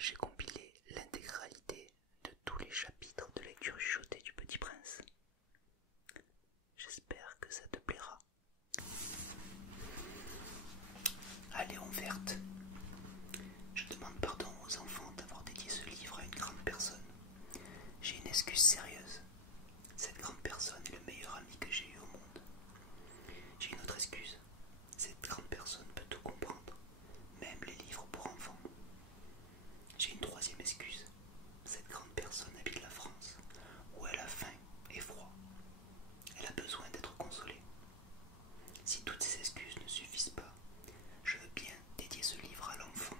j'ai compilé l'intégralité de tous les chapitres de lecture chuchotée du Petit Prince. J'espère que ça te plaira. À Léon Verte. Je demande pardon aux enfants d'avoir dédié ce livre à une grande personne. J'ai une excuse sérieuse. Cette grande personne est le meilleur ami que j'ai eu au monde. J'ai une autre excuse. Cette grande personne peut tout comprendre, même les livres pour enfants. J'ai une troisième excuse. Cette grande personne habite la France, où elle a faim et froid. Elle a besoin d'être consolée. Si toutes ces excuses ne suffisent pas, je veux bien dédier ce livre à l'enfant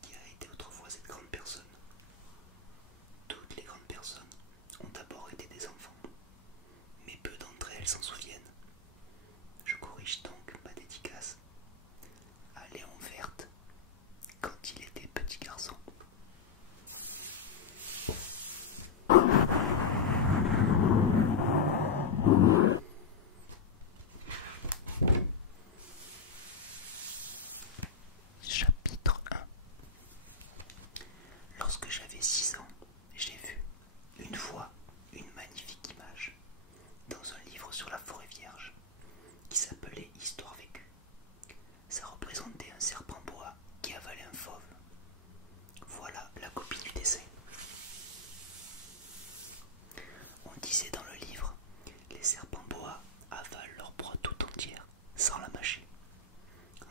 qui a été autrefois cette grande personne. Toutes les grandes personnes ont d'abord été des enfants, mais peu d'entre elles s'en souviennent. Je corrige donc ma dédicace à Léon Verte quand il était petit garçon. Chapitre 1. Lorsque j'avais 6 ans, j'ai vu, une fois, une magnifique image dans un livre sur la forêt vierge qui s'appelait Histoire vécue. Ça représentait un serpent bois qui avalait un fauve. Voilà la copie du dessin. On disait dans le livre, les serpents bois avalent leur proie tout entière, sans la mâcher.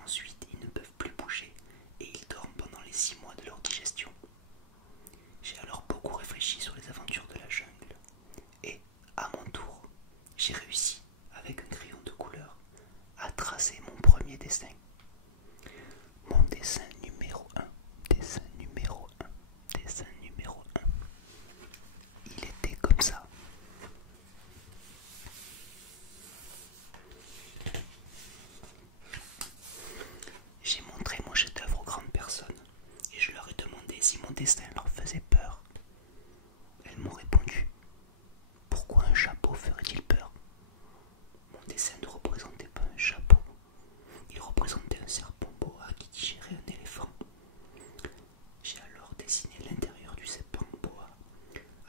Ensuite, ils ne peuvent plus bouger et ils dorment pendant les 6 mois de leur digestion. J'ai alors beaucoup réfléchi sur les aventures de la jungle et, à mon tour, j'ai réussi, avec un crayon de couleur, à tracer mon premier dessin. Mon dessin numéro 1, dessin numéro 1, dessin numéro 1. Il était comme ça. J'ai montré mon chef-d'œuvre aux grandes personnes et je leur ai demandé si mon destin leur faisait peur. Elles m'ont répondu: pourquoi un chapeau ferait-il peur? Mon dessin ne représentait pas un chapeau, il représentait un serpent boa qui digérait un éléphant. J'ai alors dessiné l'intérieur du serpent boa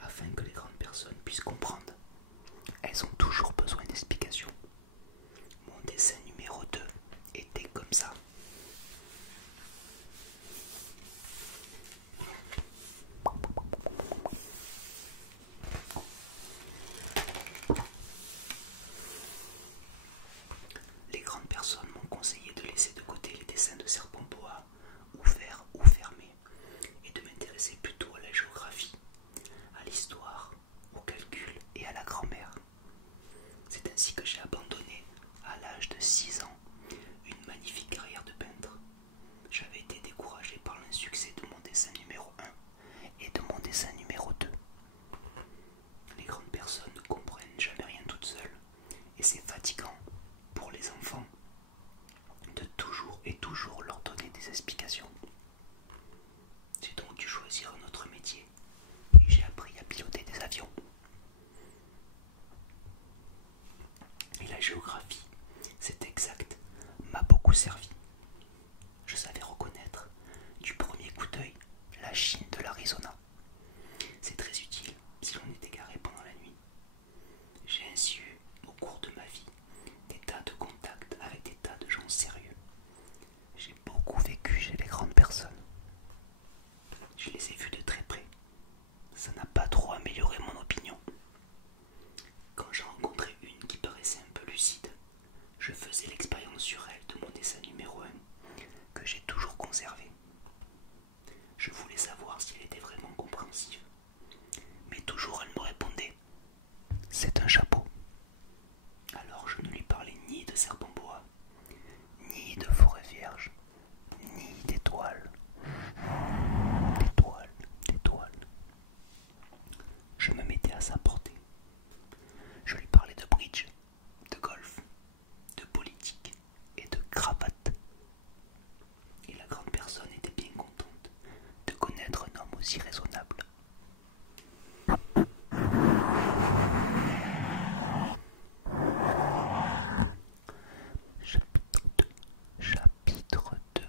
afin que les grandes personnes puissent comprendre. Elles ont toujours besoin d'explications. Mon dessin numéro 2 était comme ça. Les grandes personnes m'ont conseillé de laisser de côté les dessins de serpents boa, ouverts ou fermés, et de m'intéresser plutôt à la géographie, à l'histoire, au calcul et à la grammaire. C'est ainsi que j'ai abandonné, à l'âge de 6 ans, une magnifique carrière de peintre. J'avais été découragé par l'insuccès de mon dessin numéro 1 et de mon dessin numéro 2. Les grandes personnes ne comprennent jamais rien toutes seules, et c'est fatigant pour les enfants de toujours et toujours leur donner des explications. J'ai donc dû choisir un autre métier et j'ai appris à piloter des avions. Et la géographie, c'est exact, m'a beaucoup servi. Je savais reconnaître du premier coup d'œil la Chine de l'Arizona. C'est très utile si l'on est égaré pendant la nuit. J'ai ainsi eu, au cours de ma vie, des tas de contacts avec des tas de gens sérieux. J'ai beaucoup vécu chez les grandes personnes. Je les ai vus de très près. Ça n'a pas trop amélioré mon opinion. Quand j'en rencontrais une qui paraissait un peu lucide, je faisais l'expérience sur elle de mon dessin numéro 1 que j'ai toujours conservé. Je voulais savoir si elle était vraiment compréhensive. Mais toujours elle me répondait: c'est un chapeau. Alors je ne lui parlais ni de serpent bois, ni de forêt vierge, ni d'étoiles. D'étoiles, d'étoiles. Je me mettais à sa portée. Je lui parlais de bridge, de golf, de politique et de cravate. Et la grande personne était bien contente de connaître un homme aussi raisonnable. Chapitre 2. Chapitre 2.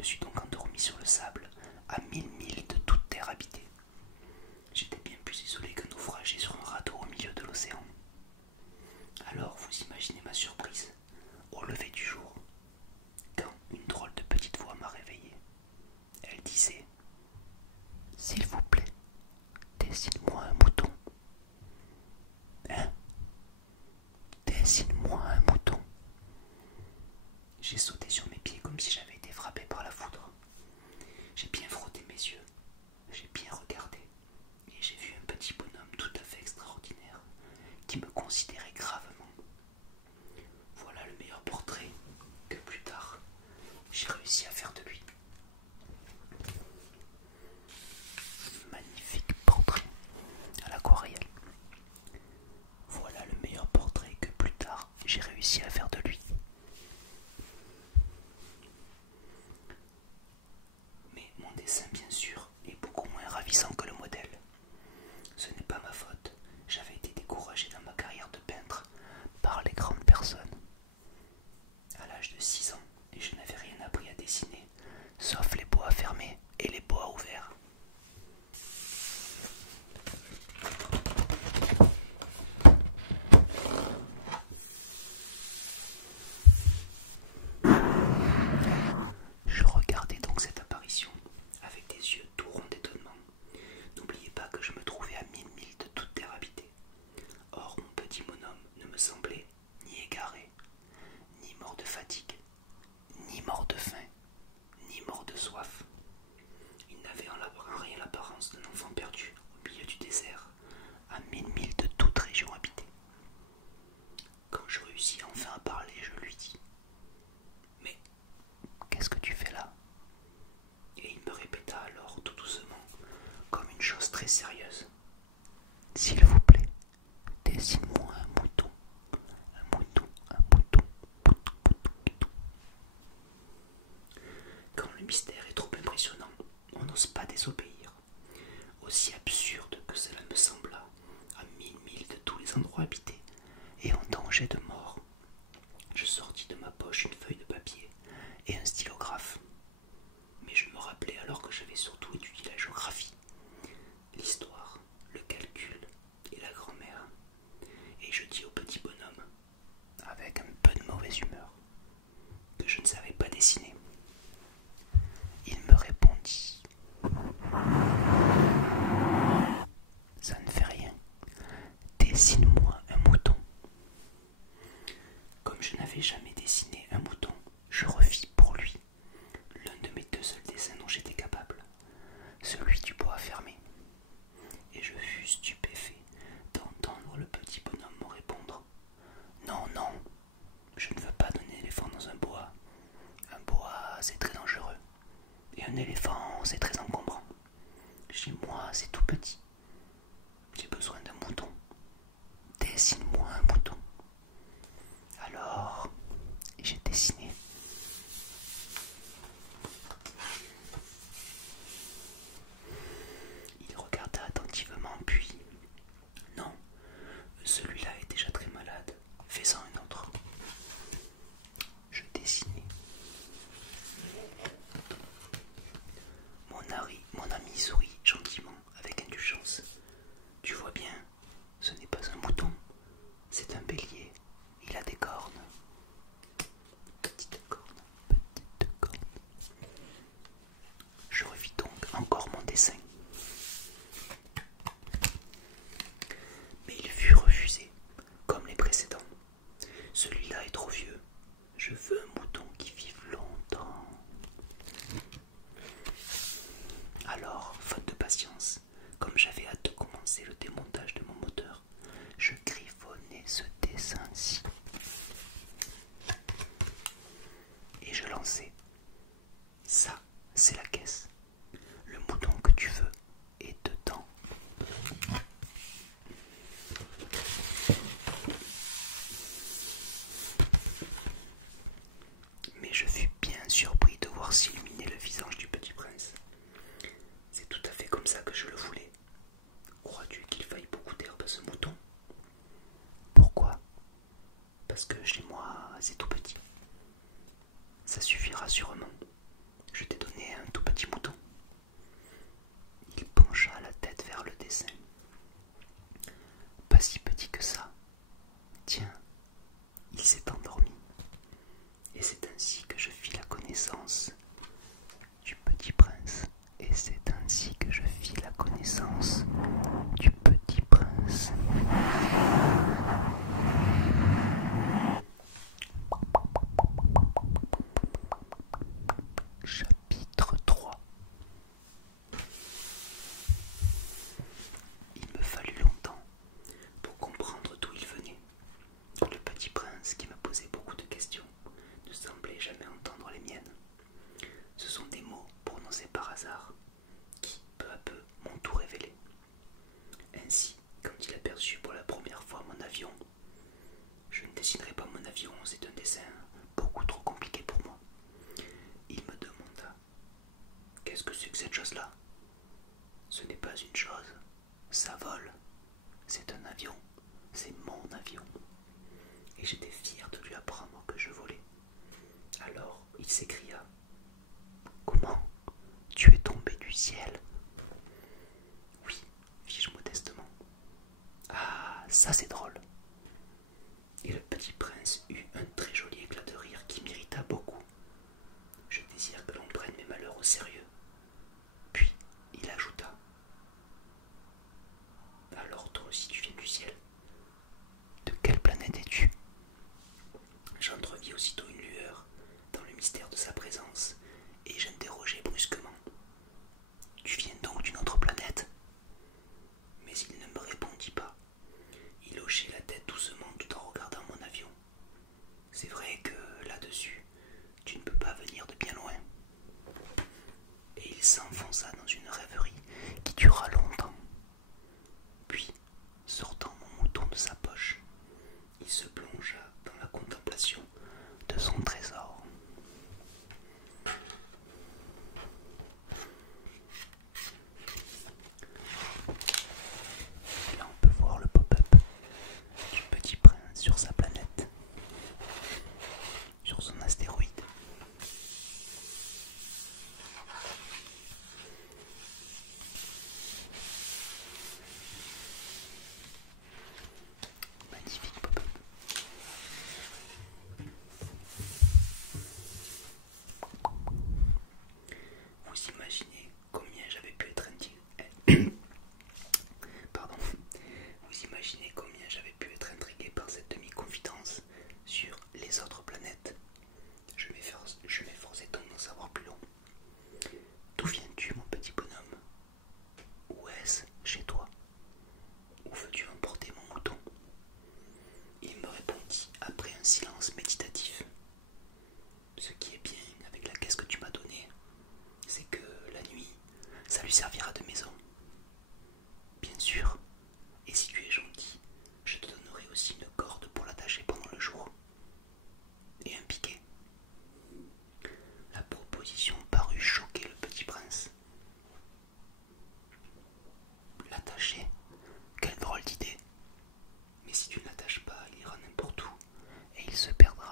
me suis donc endormi sur le sable, à 1000 milles de toute terre habitée. J'étais bien plus isolé qu'un naufragé sur un radeau au milieu de l'océan. Alors vous imaginez ma surprise, au lever du jour, quand une drôle de petite voix m'a réveillé. Elle disait: « S'il vous plaît, dessine-moi un mouton. » Hein? Dessine-moi un mouton. J'ai sauté sur mes pieds comme si j'avais été frappé par la foudre. J'ai bien frotté mes yeux, j'ai bien regardé, et j'ai vu un petit bonhomme tout à fait extraordinaire qui me considérait gravement. Voilà le meilleur portrait que plus tard j'ai réussi à faire de lui. Magnifique portrait à l'aquarelle. Voilà le meilleur portrait que plus tard j'ai réussi à faire de lui. Mais mon dessin, bien sûr, est beaucoup moins ravissant que le modèle. Ce n'est pas ma faute, j'avais été découragé dans ma carrière de peintre par les grandes personnes. À l'âge de 6 ans, et je n'avais rien appris à dessiner, sauf les bois fermés et les bois ouverts. Je regardais donc cette apparition avec des yeux tout ronds d'étonnement. N'oubliez pas que je me trouvais à 1000 milles de toute terre habitée. Or, mon petit bonhomme ne me semblait ni égaré, ni mort de fatigue, ni mort de faim, ni mort de soif. Il n'avait en rien l'apparence d'un enfant perdu au milieu du désert, à 1000 milles de toute région habitée. Quand je réussis enfin à parler, je lui dis: « Mais qu'est-ce que tu fais là ?» Et il me répéta alors tout doucement, comme une chose très sérieuse: « S'il vous plaît, dessine-moi un mouton, un mouton, un mouton, mouton, mouton, mouton. » Quand le mystère est trop impressionnant, on n'ose pas désobéir. Aussi absurde que cela me sembla, à 1000 milles de tous les endroits habités et en danger de mort, je sortis de ma poche une feuille de papier et un stylographe. Mais je me rappelais alors que j'avais surtout étudié la géographie, l'histoire, le calcul et la grammaire, et je dis au petit bonhomme, avec un peu de mauvaise humeur, que je ne savais pas dessiner. Il me répondit: « Ça ne fait rien, dessine-moi un mouton. » Comme je n'avais jamais dessiné un mouton, je refis pour lui l'un de mes deux seuls dessins dont j'étais capable, celui du bois fermé. Et je fus stupéfait d'entendre le petit bonhomme me répondre: « Non, non, je ne veux pas d'un éléphant dans un bois. Un bois, c'est très dangereux. Et un éléphant, c'est très encombrant. Chez moi, c'est tout petit. J'ai besoin d'un mouton. Dessine-moi un mouton. » Alors, j'ai dessiné. Il regarda attentivement, puis: « Non, celui-là est déjà très malade. Fais-en un autre. » Je dessinai. Mon ami sourit gentiment, avec indulgence. « Tu vois bien, ce n'est pas un mouton, c'est un bélier. Il a des cornes. » Petite corne, petite corne. Je revis donc encore mon dessin. Mais il fut refusé, comme les précédents. Celui-là est trop vieux. Je veux un mouton qui vive longtemps. Alors, faute de patience, comme j'avais hâte de commencer le démontage de mon moteur, je griffonnai ce dessin-ci. Et je lançai. Ça, c'est la caisse. Le mouton que tu veux est dedans. Mais je fus bien surpris de voir s'illuminer le visage du petit prince. C'est tout à fait comme ça que je le voulais. Crois-tu qu'il faille beaucoup d'herbe à ce mouton? Pourquoi? Parce que chez moi, c'est tout petit. Ça suffira sûrement. Je t'ai dessinerai pas mon avion, c'est un dessin beaucoup trop compliqué pour moi. Il me demanda: qu'est-ce que c'est que cette chose-là? Ce n'est pas une chose, ça vole. C'est un avion, c'est mon avion. Et j'étais fier de lui apprendre que je volais. Alors il s'écria: comment? Tu es tombé du ciel? Oui, fis-je modestement. Ah, ça c'est drôle. Et le petit prince eut un très joli éclat de rire qui m'irrita beaucoup. Je désire que l'on prenne mes malheurs au sérieux. Puis il ajouta: alors toi aussi tu viens du ciel? De quelle planète es-tu? J'entrevis aussitôt une lueur dans le mystère de sa présence, et j'interrogeai brusquement: tu viens donc d'une autre planète? Mais il ne me répondit pas. Il hochait la tête doucement tout en regardant mon avion. C'est vrai que là-dessus, tu ne peux pas venir de bien loin. Et il s'enfonça dans une rêverie qui dura longtemps. Puis, sortant mon mouton de sa poche, il se plongea dans la contemplation de son trésor. Là, on peut voir le pop-up du petit prince sur sa planète, sur son astéroïde. Magnifique pop-up. Vous imaginez combien j'avais pu être Pardon. Vous imaginez combien j'avais pu être intrigué par cette demi-confidence sur les autres planètes. Je m'efforçais donc d'en savoir plus long. D'où viens-tu, mon petit bonhomme? Où est-ce chez toi? Où veux-tu emporter mon mouton? Il me répondit après un silence méditatif: ce qui est bien avec la caisse que tu m'as donnée, c'est que la nuit, ça lui servira de maison. Bien sûr, et si tu es gentil, je te donnerai aussi une corde pour l'attacher pendant le jour. Et un piquet. La proposition parut choquer le petit prince. L'attacher? Quelle drôle d'idée! Mais si tu ne l'attaches pas, il ira n'importe où, et il se perdra.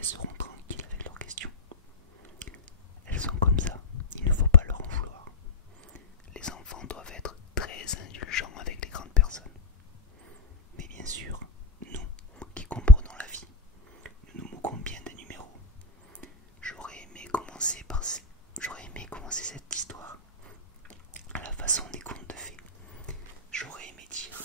laisseront tranquilles avec leurs questions. Elles sont comme ça, il ne faut pas leur en vouloir. Les enfants doivent être très indulgents avec les grandes personnes. Mais bien sûr, nous, qui comprenons la vie, nous nous moquons bien des numéros. J'aurais aimé commencer cette histoire à la façon des contes de fées. J'aurais aimé dire: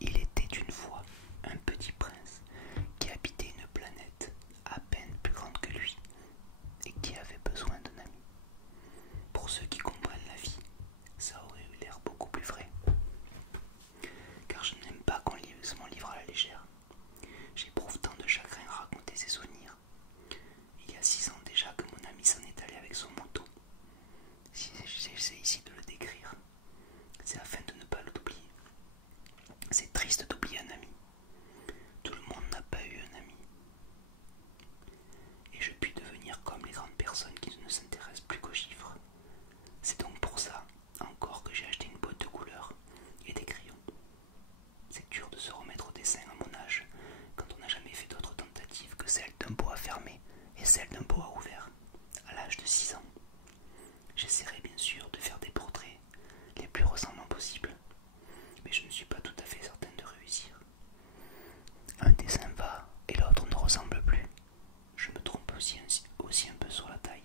il était une fois un petit prince qui habitait une planète à peine plus grande que lui et qui avait besoin d'un ami. Pour ceux qui comprennent la vie, ça aurait eu l'air beaucoup plus vrai. Car je n'aime pas qu'on lise mon livre à la légère. J'éprouve tant de chagrin à raconter ses souvenirs. Il y a 6 ans déjà que mon ami s'en est allé avec son moto. Si j'essaie ici de le décrire, c'est afin de ne pas l'oublier. C'est triste d'oublier un ami. Tout le monde n'a pas eu un ami. Et je puis devenir comme les grandes personnes qui ne s'intéressent plus qu'aux chiffres. C'est donc pour ça, encore, que j'ai acheté une boîte de couleurs et des crayons. C'est dur de se remettre au dessin à mon âge, quand on n'a jamais fait d'autres tentatives que celle d'un boa fermé et celle d'un boa ouvert, à l'âge de 6 ans. J'essaierai bien sûr de faire des portraits les plus ressemblants possibles, mais je ne suis pas tout à fait certaine de réussir. Un dessin va et l'autre ne ressemble plus. Je me trompe aussi un peu sur la taille.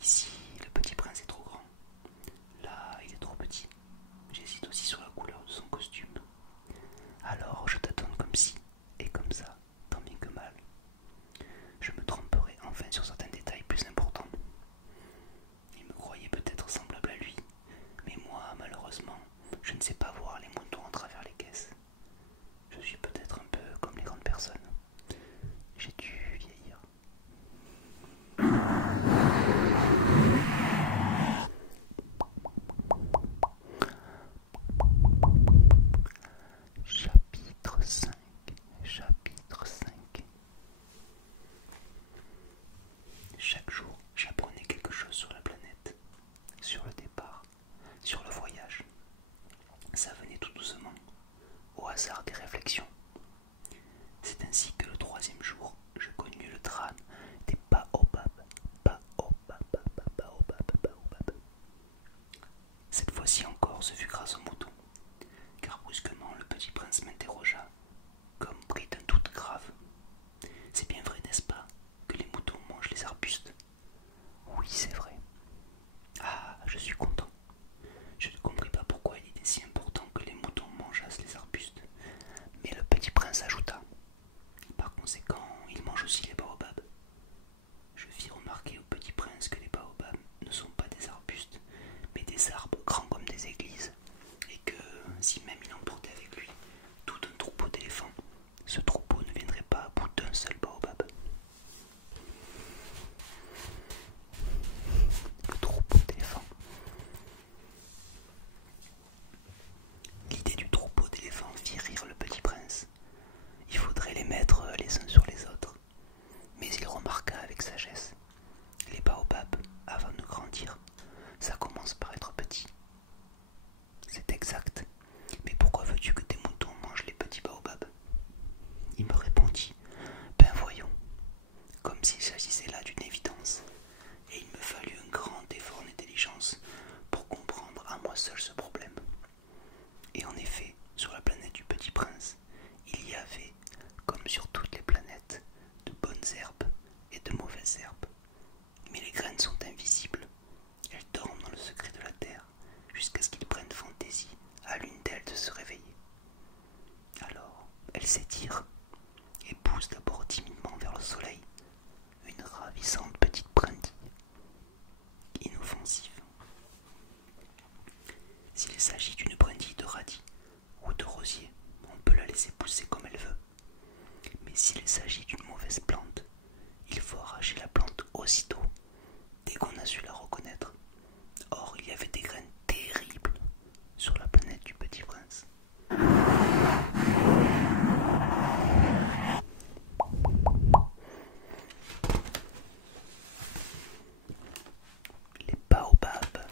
Ici, le petit prince est trop grand. Là, il est trop petit. J'hésite aussi sur la couleur de son costume. Alors, je tâtonne comme ci et comme ça, tant bien que mal. Je me tromperai enfin sur certains détails plus importants. Il me croyait peut-être semblable à lui, mais moi, malheureusement, je ne sais pas voir les moutons à travers les caisses. Je suis peut-être un peu comme les grandes personnes. J'ai dû vieillir. Chapitre 5. Chapitre 5. Chaque jour, j'apprenais quelque chose sur la planète, sur le départ, sur le voyage. Ça venait tout doucement, au hasard des réflexions. C'est ainsi que le 3e jour, je connus le drame des baobabs. Baobab. Cette fois-ci encore, ce fut grâce au mouton, car brusquement le petit prince m'interrogea, comme pris d'un doute grave. C'est bien vrai, n'est-ce pas, que les moutons mangent les arbustes? Oui, c'est vrai. Ah, je suis content. Je ne compris pas pourquoi il était si important que les moutons mangeassent les arbustes. Mais le petit prince ajouta: par conséquent, ils mangent aussi les baobabs. Je fis remarquer au petit prince que les baobabs ne sont pas des arbustes, mais des arbres grands comme des églises, et que, si même il emportait avec lui tout un troupeau d'éléphants, ce troupeau ne viendrait pas à bout d'un seul baobab. Le troupeau d'éléphants. L'idée du troupeau d'éléphants fit rire le petit prince. Il faudrait les mettre les uns sur les autres. Mais il remarqua avec sagesse: les baobabs, avant de grandir, ça commence par être petit. C'est exact. Mais pourquoi veux-tu que tes moutons mangent les petits baobabs? Il me répondit: ben voyons, comme s'il s'agissait là d'une évidence. Et il me fallut un grand effort d'intelligence pour comprendre à moi seul ce problème. Et en effet, sur la planète du Petit Prince, il y avait, comme sur toutes les planètes, de bonnes herbes et de mauvaises herbes. Mais les graines sont invisibles. Elles dorment dans le secret de la terre, jusqu'à ce qu'il prenne fantaisie à l'une d'elles de se réveiller. Alors, elles s'étirent et poussent d'abord timidement vers le soleil une ravissante petite brindille, inoffensive. S'il s'agit d'une brindille de radis ou de rosier, on peut la laisser pousser comme elle veut. Mais s'il s'agit d'une mauvaise plante, il faut arracher la plante aussitôt, dès qu'on a su la reconnaître. Or, il y avait des graines terribles sur la planète du Petit Prince. Les baobabs.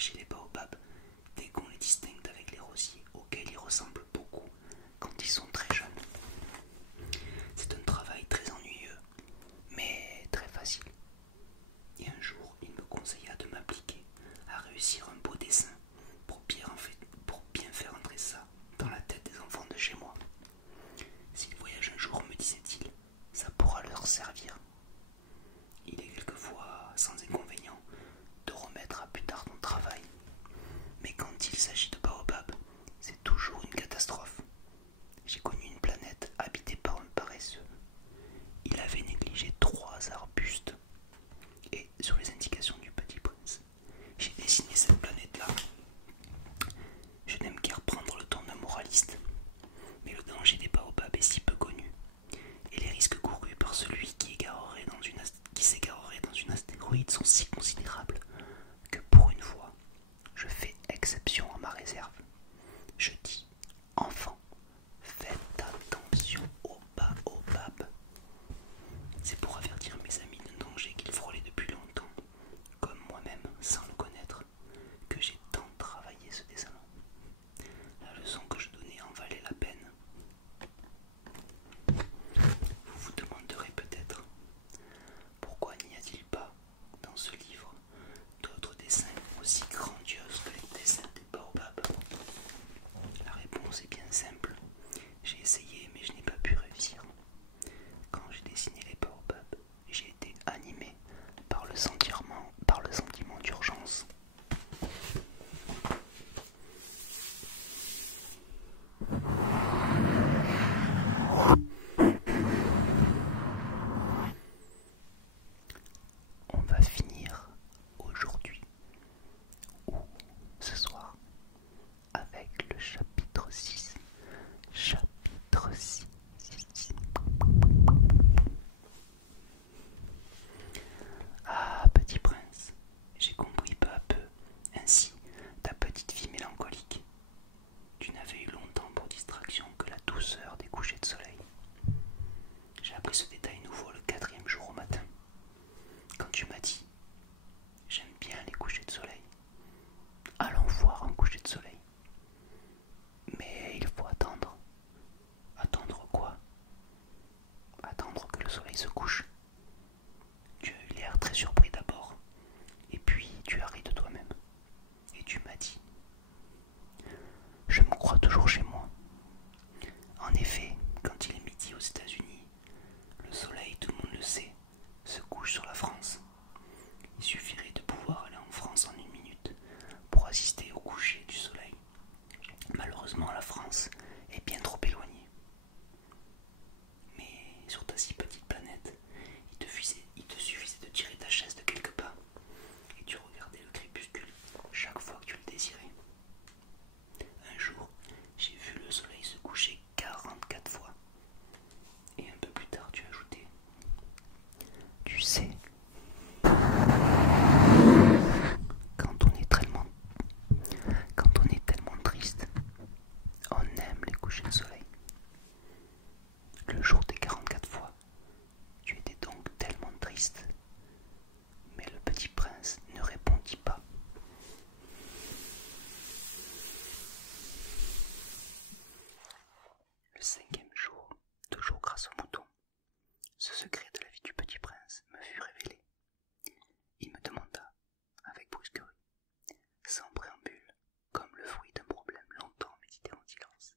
arracher les baobabs dès qu'on les distingue avec les rosiers auxquels ils ressemblent beaucoup quand ils sont très jeunes. C'est un travail très ennuyeux, mais très facile. Et un jour, il me conseilla de m'appliquer à réussir un beau dessin pour bien faire entrer ça dans la tête des enfants de chez moi. S'ils voyagent un jour, me disait-il, ça pourra leur servir. Il est quelquefois sans inconvénient de remettre à plus tard ton travail. Mais quand il s'agit de baobab, c'est toujours une catastrophe. J'ai connu une planète habitée par un paresseux. Il avait négligé 3 arbustes. Et sur les indications du Petit Prince, j'ai dessiné cette planète-là. Je n'aime guère prendre le ton d'un moraliste, mais le danger des baobabs est si peu connu, et les risques courus par celui qui s'égarerait dans une astéroïde sont si considérables que pour une fois, je fais exception à ma réserve. Je dis, enfant, faites attention aux baobabs. C'est pour avertir mes amis d'un danger qu'ils frôlaient depuis longtemps, comme moi-même sans le connaître, que j'ai tant travaillé ce dessin. La leçon que je donnais en valait la peine. Vous vous demanderez peut-être pourquoi n'y a-t-il pas dans ce livre d'autres dessins aussi grandioses que les dessins des baobabs. La réponse est bien simple. J'ai essayé mais je n'ai pas pu réussir. Quand j'ai dessiné les baobabs, j'ai été animé par le sentiment d'urgence. On va finir aujourd'hui ou ce soir avec le chapitre 6. Chapitre 6. Ah, petit prince, j'ai compris peu à peu ainsi ta petite fille mélancolique. Tu n'avais eu longtemps pour distraction que la douceur des couchers de soleil. J'ai appris ce détail nouveau le 4e jour au matin, quand tu m'as dit « J'aime bien les couchers de soleil. Allons voir un coucher de soleil. » Mais il faut attendre. Attendre quoi? Attendre que le soleil se couche. Tu as eu l'air très surpris d'abord, et puis tu as ri de toi-même. Et tu m'as dit « Je me crois toujours chez moi. » En effet, quand il est midi aux États-Unis, le soleil, tout le monde le sait, se couche sur la France. Il suffirait de pouvoir aller en France en 1 minute pour assister au coucher du soleil. Malheureusement, la France est bien trop éloignée. Mais sur ta si petite planète, il te suffisait de tirer ta chaise de quelques pas et tu regardais le crépuscule chaque fois que tu le désirais. Un jour, j'ai vu le soleil se coucher 44 fois. Et un peu plus tard, tu ajoutais « Tu sais, quand on est tellement triste, on aime les couchers de soleil. » Le jour des 44 fois, tu étais donc tellement triste. Mais le petit prince ne répondit pas. Le 5e jour, toujours grâce au mouton, ce secret de la vie du petit prince me fut révélé. Il me demanda, avec brusquerie, sans préambule, comme le fruit d'un problème longtemps médité en silence.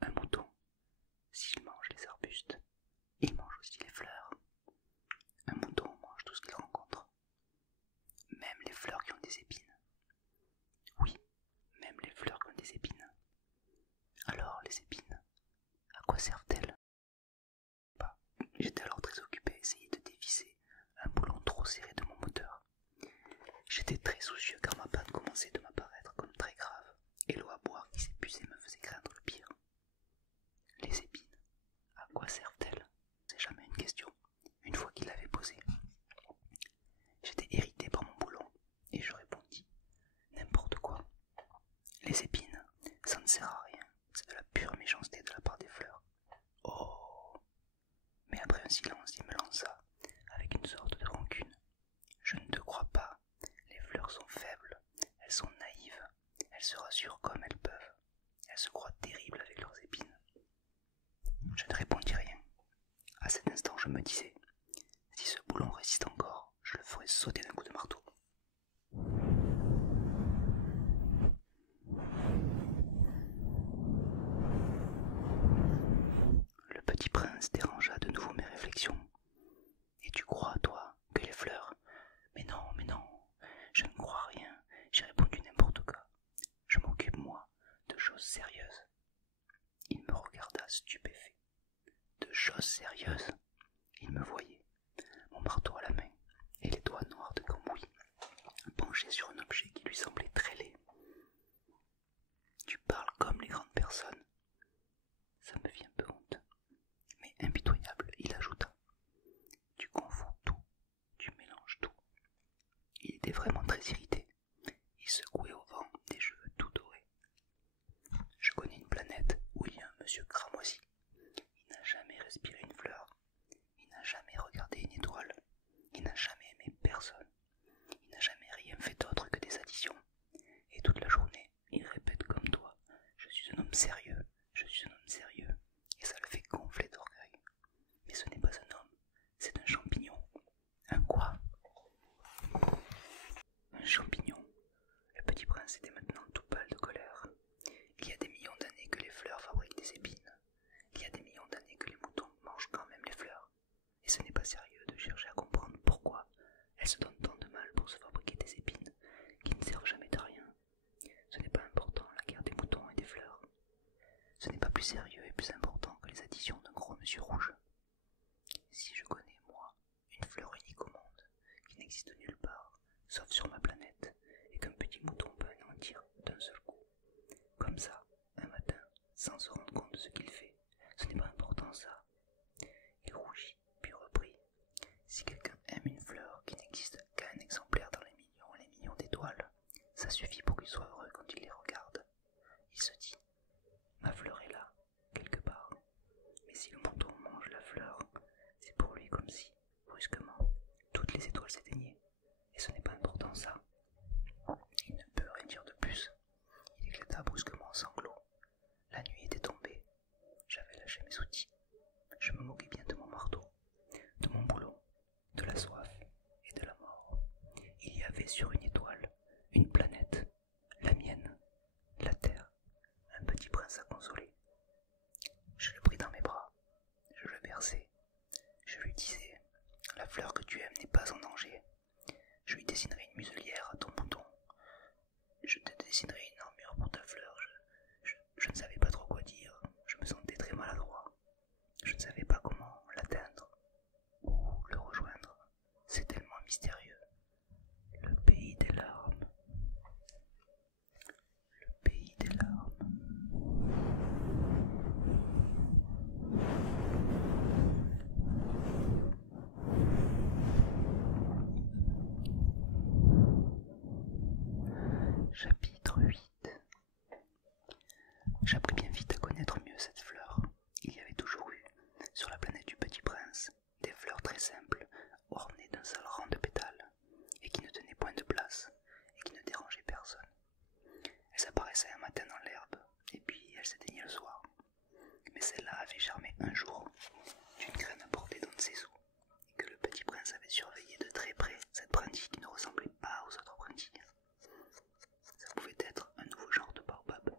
Un mouton, s'il mange les arbustes, il mange aussi les fleurs. Un mouton mange tout ce qu'il rencontre, même les fleurs qui ont des épines. Oui, même les fleurs qui ont des épines. Alors les épines, à quoi servent-elles? J'étais alors très occupé à essayer de dévisser un boulon trop serré de mon moteur. J'étais très soucieux car ma panne commençait de m'apparaître comme très grave, et l'eau à boire qui s'épuisait me faisait craindre le pire. Les épines, à quoi servent-elles? C'est jamais une question, une fois qu'il l'avait posée. J'étais irrité par mon boulon, et je répondis n'importe quoi. Les épines, ça ne sert à rien, c'est de la pure méchanceté de la part des fleurs. Oh! Mais après un silence, il me lança, avec une sorte de rancune. Je ne te crois pas, les fleurs sont faibles, se rassurent comme elles peuvent. Elles se croient terribles avec leurs épines. Je ne répondis rien. À cet instant, je me disais, si ce boulon résiste encore, je le ferai sauter d'un coup de marteau. Le petit prince dérangea de nouveau mes réflexions. Et tu crois, toi, que les fleurs... Mais non, je ne crois rien, j'ai répondu n'importe quoi. Je m'occupe, moi, de choses sérieuses. Il me regarda stupéfait. De choses sérieuses? Il me voyait, mon marteau à la main, et les doigts noirs de cambouis, penché sur un objet qui lui semblait très laid. Tu parles comme les grandes personnes. Ça me fit un peu honte. Mais impitoyable, il ajouta. Tu confonds tout, tu mélanges tout. Il était vraiment très irrité. Il secouait au vent des cheveux tout dorés. Je connais une planète où il y a un monsieur cramoisi. Il n'a jamais respiré une fleur. Il n'a jamais regardé une étoile. Il n'a jamais aimé personne. Il n'a jamais rien fait d'autre que des additions. Et toute la journée, il répète comme toi. Je suis un homme sérieux, je suis un homme sérieux. Et ça le fait gonfler d'orgueil. Mais ce n'est pas un homme, c'est un champignon. Un quoi? Un champignon. Le petit prince était maintenant tout pâle de colère. Il y a des millions d'années que les fleurs fabriquent des épines. Il y a des millions d'années que les moutons mangent quand même les fleurs. Et ce n'est pas sérieux de chercher à comprendre pourquoi elles se donnent tant de mal pour se fabriquer des épines qui ne servent jamais de rien. Ce n'est pas important la guerre des moutons et des fleurs. Ce n'est pas plus sérieux et plus important que les additions d'un gros monsieur rouge. Si je connais, moi, une fleur unique au monde, qui n'existe nulle part, sauf sur ma planète, et qu'un petit mouton peut anéantir d'un seul coup, comme ça, un matin, sans se rendre compte de ce qu'il fait, ce n'est pas important ça. Il rougit, puis reprit. Si quelqu'un aime une fleur qui n'existe qu'un exemplaire dans les millions et les millions d'étoiles, ça suffit pour qu'il soit heureux quand il les regarde. Il se dit, ma fleur est là, quelque part. Mais si le mouton mange la fleur, c'est pour lui comme si, brusquement, toutes les étoiles s'éteignaient. Et ce n'est pas important ça. Il ne peut rien dire de plus. Il éclata brusquement en sanglots. La nuit était tombée. J'avais lâché mes outils. Je me moquais bien de mon marteau, de mon boulon, de la soif et de la mort. Il y avait sur une étoile, une planète, la mienne, la terre, un petit prince à consoler. Je le pris dans mes bras, je le berçai, je lui disais, la fleur que tu aimes n'est pas en danger. Je lui dessinerai une muselière à ton bouton. Je te dessinerai une armure pour ta fleur. Je ne savais pas trop quoi dire, je me sentais très maladroit. Je ne savais pas comment l'atteindre ou le rejoindre. C'est tellement mystérieux. Le pays des larmes. Le pays des larmes. Chapitre 8. J'appris bien vite à connaître mieux cette fleur. Il y avait toujours eu, sur la planète du Petit Prince, des fleurs très simples, ornées d'un seul rang de pétales, et qui ne tenaient point de place, et qui ne dérangeaient personne. Elles apparaissaient un matin dans l'herbe, et puis elles s'éteignaient le soir. Mais celle-là avait germé un jour d'une graine apportée dans ses os, et que le Petit Prince avait surveillé de très près cette brindille qui ne ressemblait pas aux autres brindilles. Ça pouvait être un nouveau genre de baobab.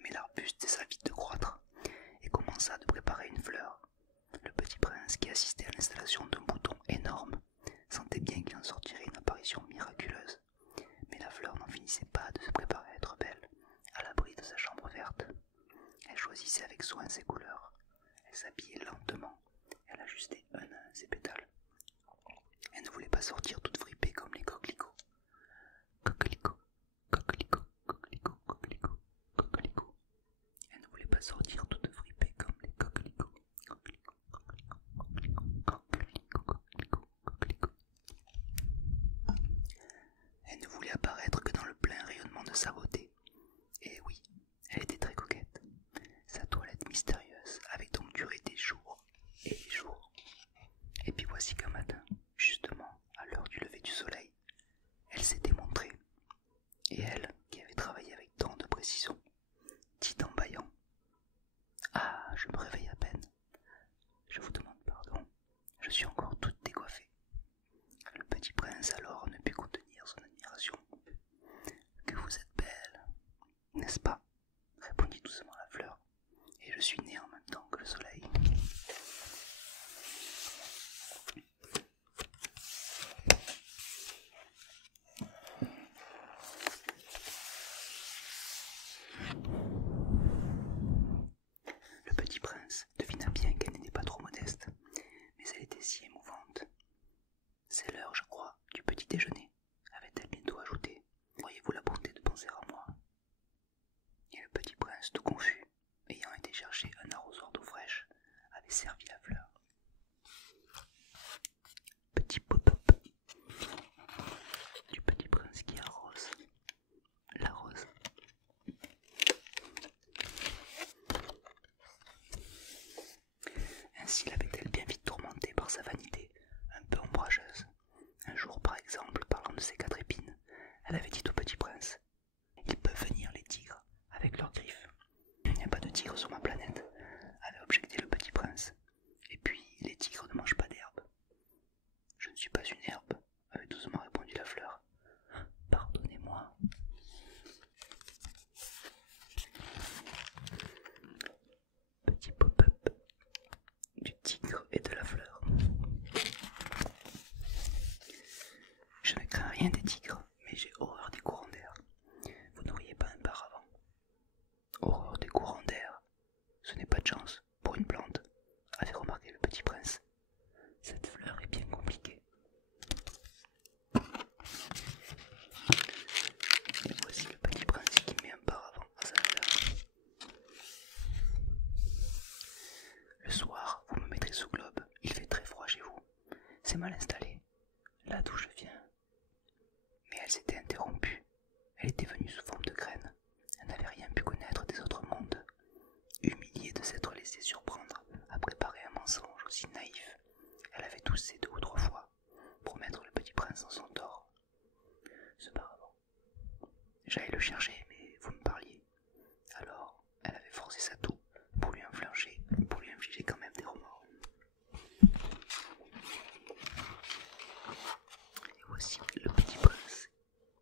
Mais l'arbuste cessa vite de croître et commença de préparer une fleur. Le Petit Prince, qui assistait à l'installation d'un bouton énorme, sentait bien qu'il en sortirait une apparition miraculeuse. Mais la fleur n'en finissait pas de se préparer à être belle, à l'abri de sa chambre verte. Elle choisissait avec soin ses couleurs. Elle s'habillait lentement. Elle ajustait un à un ses pétales. Elle ne voulait pas sortir toute fripée comme les coquelicots. Coquelicot, coquelicot, coquelicot, coquelicot, coquelicot. Elle ne voulait pas sortir toute fripée comme les coquelicots. Coquelicot, coquelicot, coquelicot, coquelicot, coquelicot, coquelicot. Elle ne voulait apparaître que dans le plein rayonnement de sa beauté. Et oui, elle était très coquette. Sa toilette mystérieuse avait donc duré des jours et des jours. Et puis voici qu'un matin, justement, C'est mal installé, là d'où je viens. Mais elle s'était interrompue. Elle était venue sous forme de graine. Elle n'avait rien pu connaître des autres mondes. Humiliée de s'être laissée surprendre à préparer un mensonge aussi naïf, elle avait toussé 2 ou 3 fois pour mettre le petit prince dans son tort. Cependant, j'allais le chercher, mais vous me parliez. Alors, elle avait forcé sa toux pour lui infliger quand même des remords. Et voici le petit prince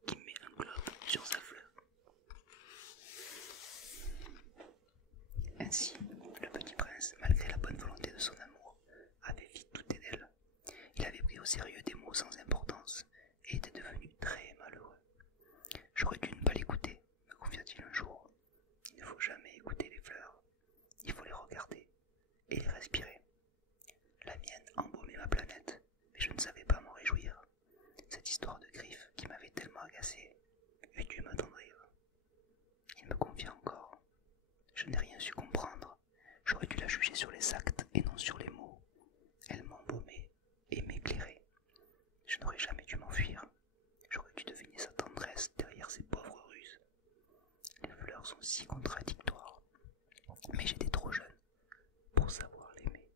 qui met un globe sur sa fleur. Ainsi, le petit prince, malgré la bonne volonté de son amour, avait vite douté d'elle. Il avait pris au sérieux des mots sans importance et était devenu très malheureux. J'aurais dû ne pas l'écouter, me confia-t-il un jour. Il ne faut jamais écouter les fleurs, il faut les regarder et les respirer. La mienne embaumait ma planète, mais je ne savais pas m'en réjouir. Cette histoire de griffes qui m'avait tellement agacé eût dû m'attendrir. Il me confia encore. Je n'ai rien su comprendre. J'aurais dû la juger sur les actes et non sur les mots. Elle m'embaumait et m'éclairait. Je n'aurais jamais dû m'enfuir. J'aurais dû deviner sa tendresse derrière ses pauvres ruses. Les fleurs sont si contradictoires. Mais j'étais trop jeune pour savoir l'aimer.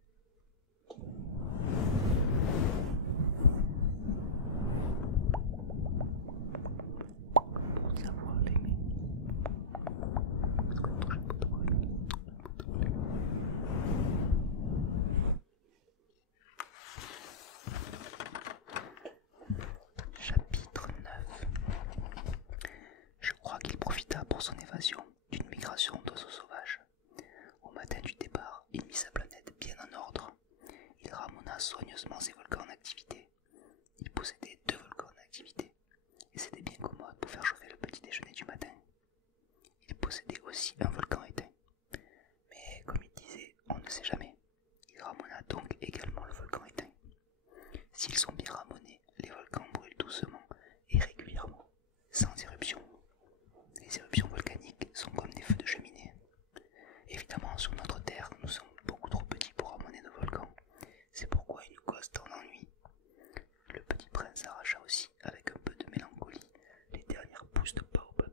Pour savoir l'aimer. Chapitre 9. Je crois qu'il profita pour son évasion d'une migration d'oiseaux sauvages. Au matin du départ, il mit sa planète bien en ordre. Il ramena soigneusement ses volcans en activité. Il possédait 2 volcans en activité, et c'était bien commode pour faire chauffer le petit déjeuner du matin. Il possédait aussi un volcan éteint. Mais comme il disait, on ne sait jamais. Il ramena donc également le volcan éteint. S'ils sont bien ramonés, les volcans brûlent doucement et régulièrement, sans éruption. Les éruptions volcaniques sont comme des feux de cheminée. Évidemment, sur notre Terre, nous sommes beaucoup trop petits pour ramoner nos volcans. C'est pourquoi ils nous causent tant d'ennuis. Le petit prince arracha aussi, avec un peu de mélancolie, les dernières pousses de baobab.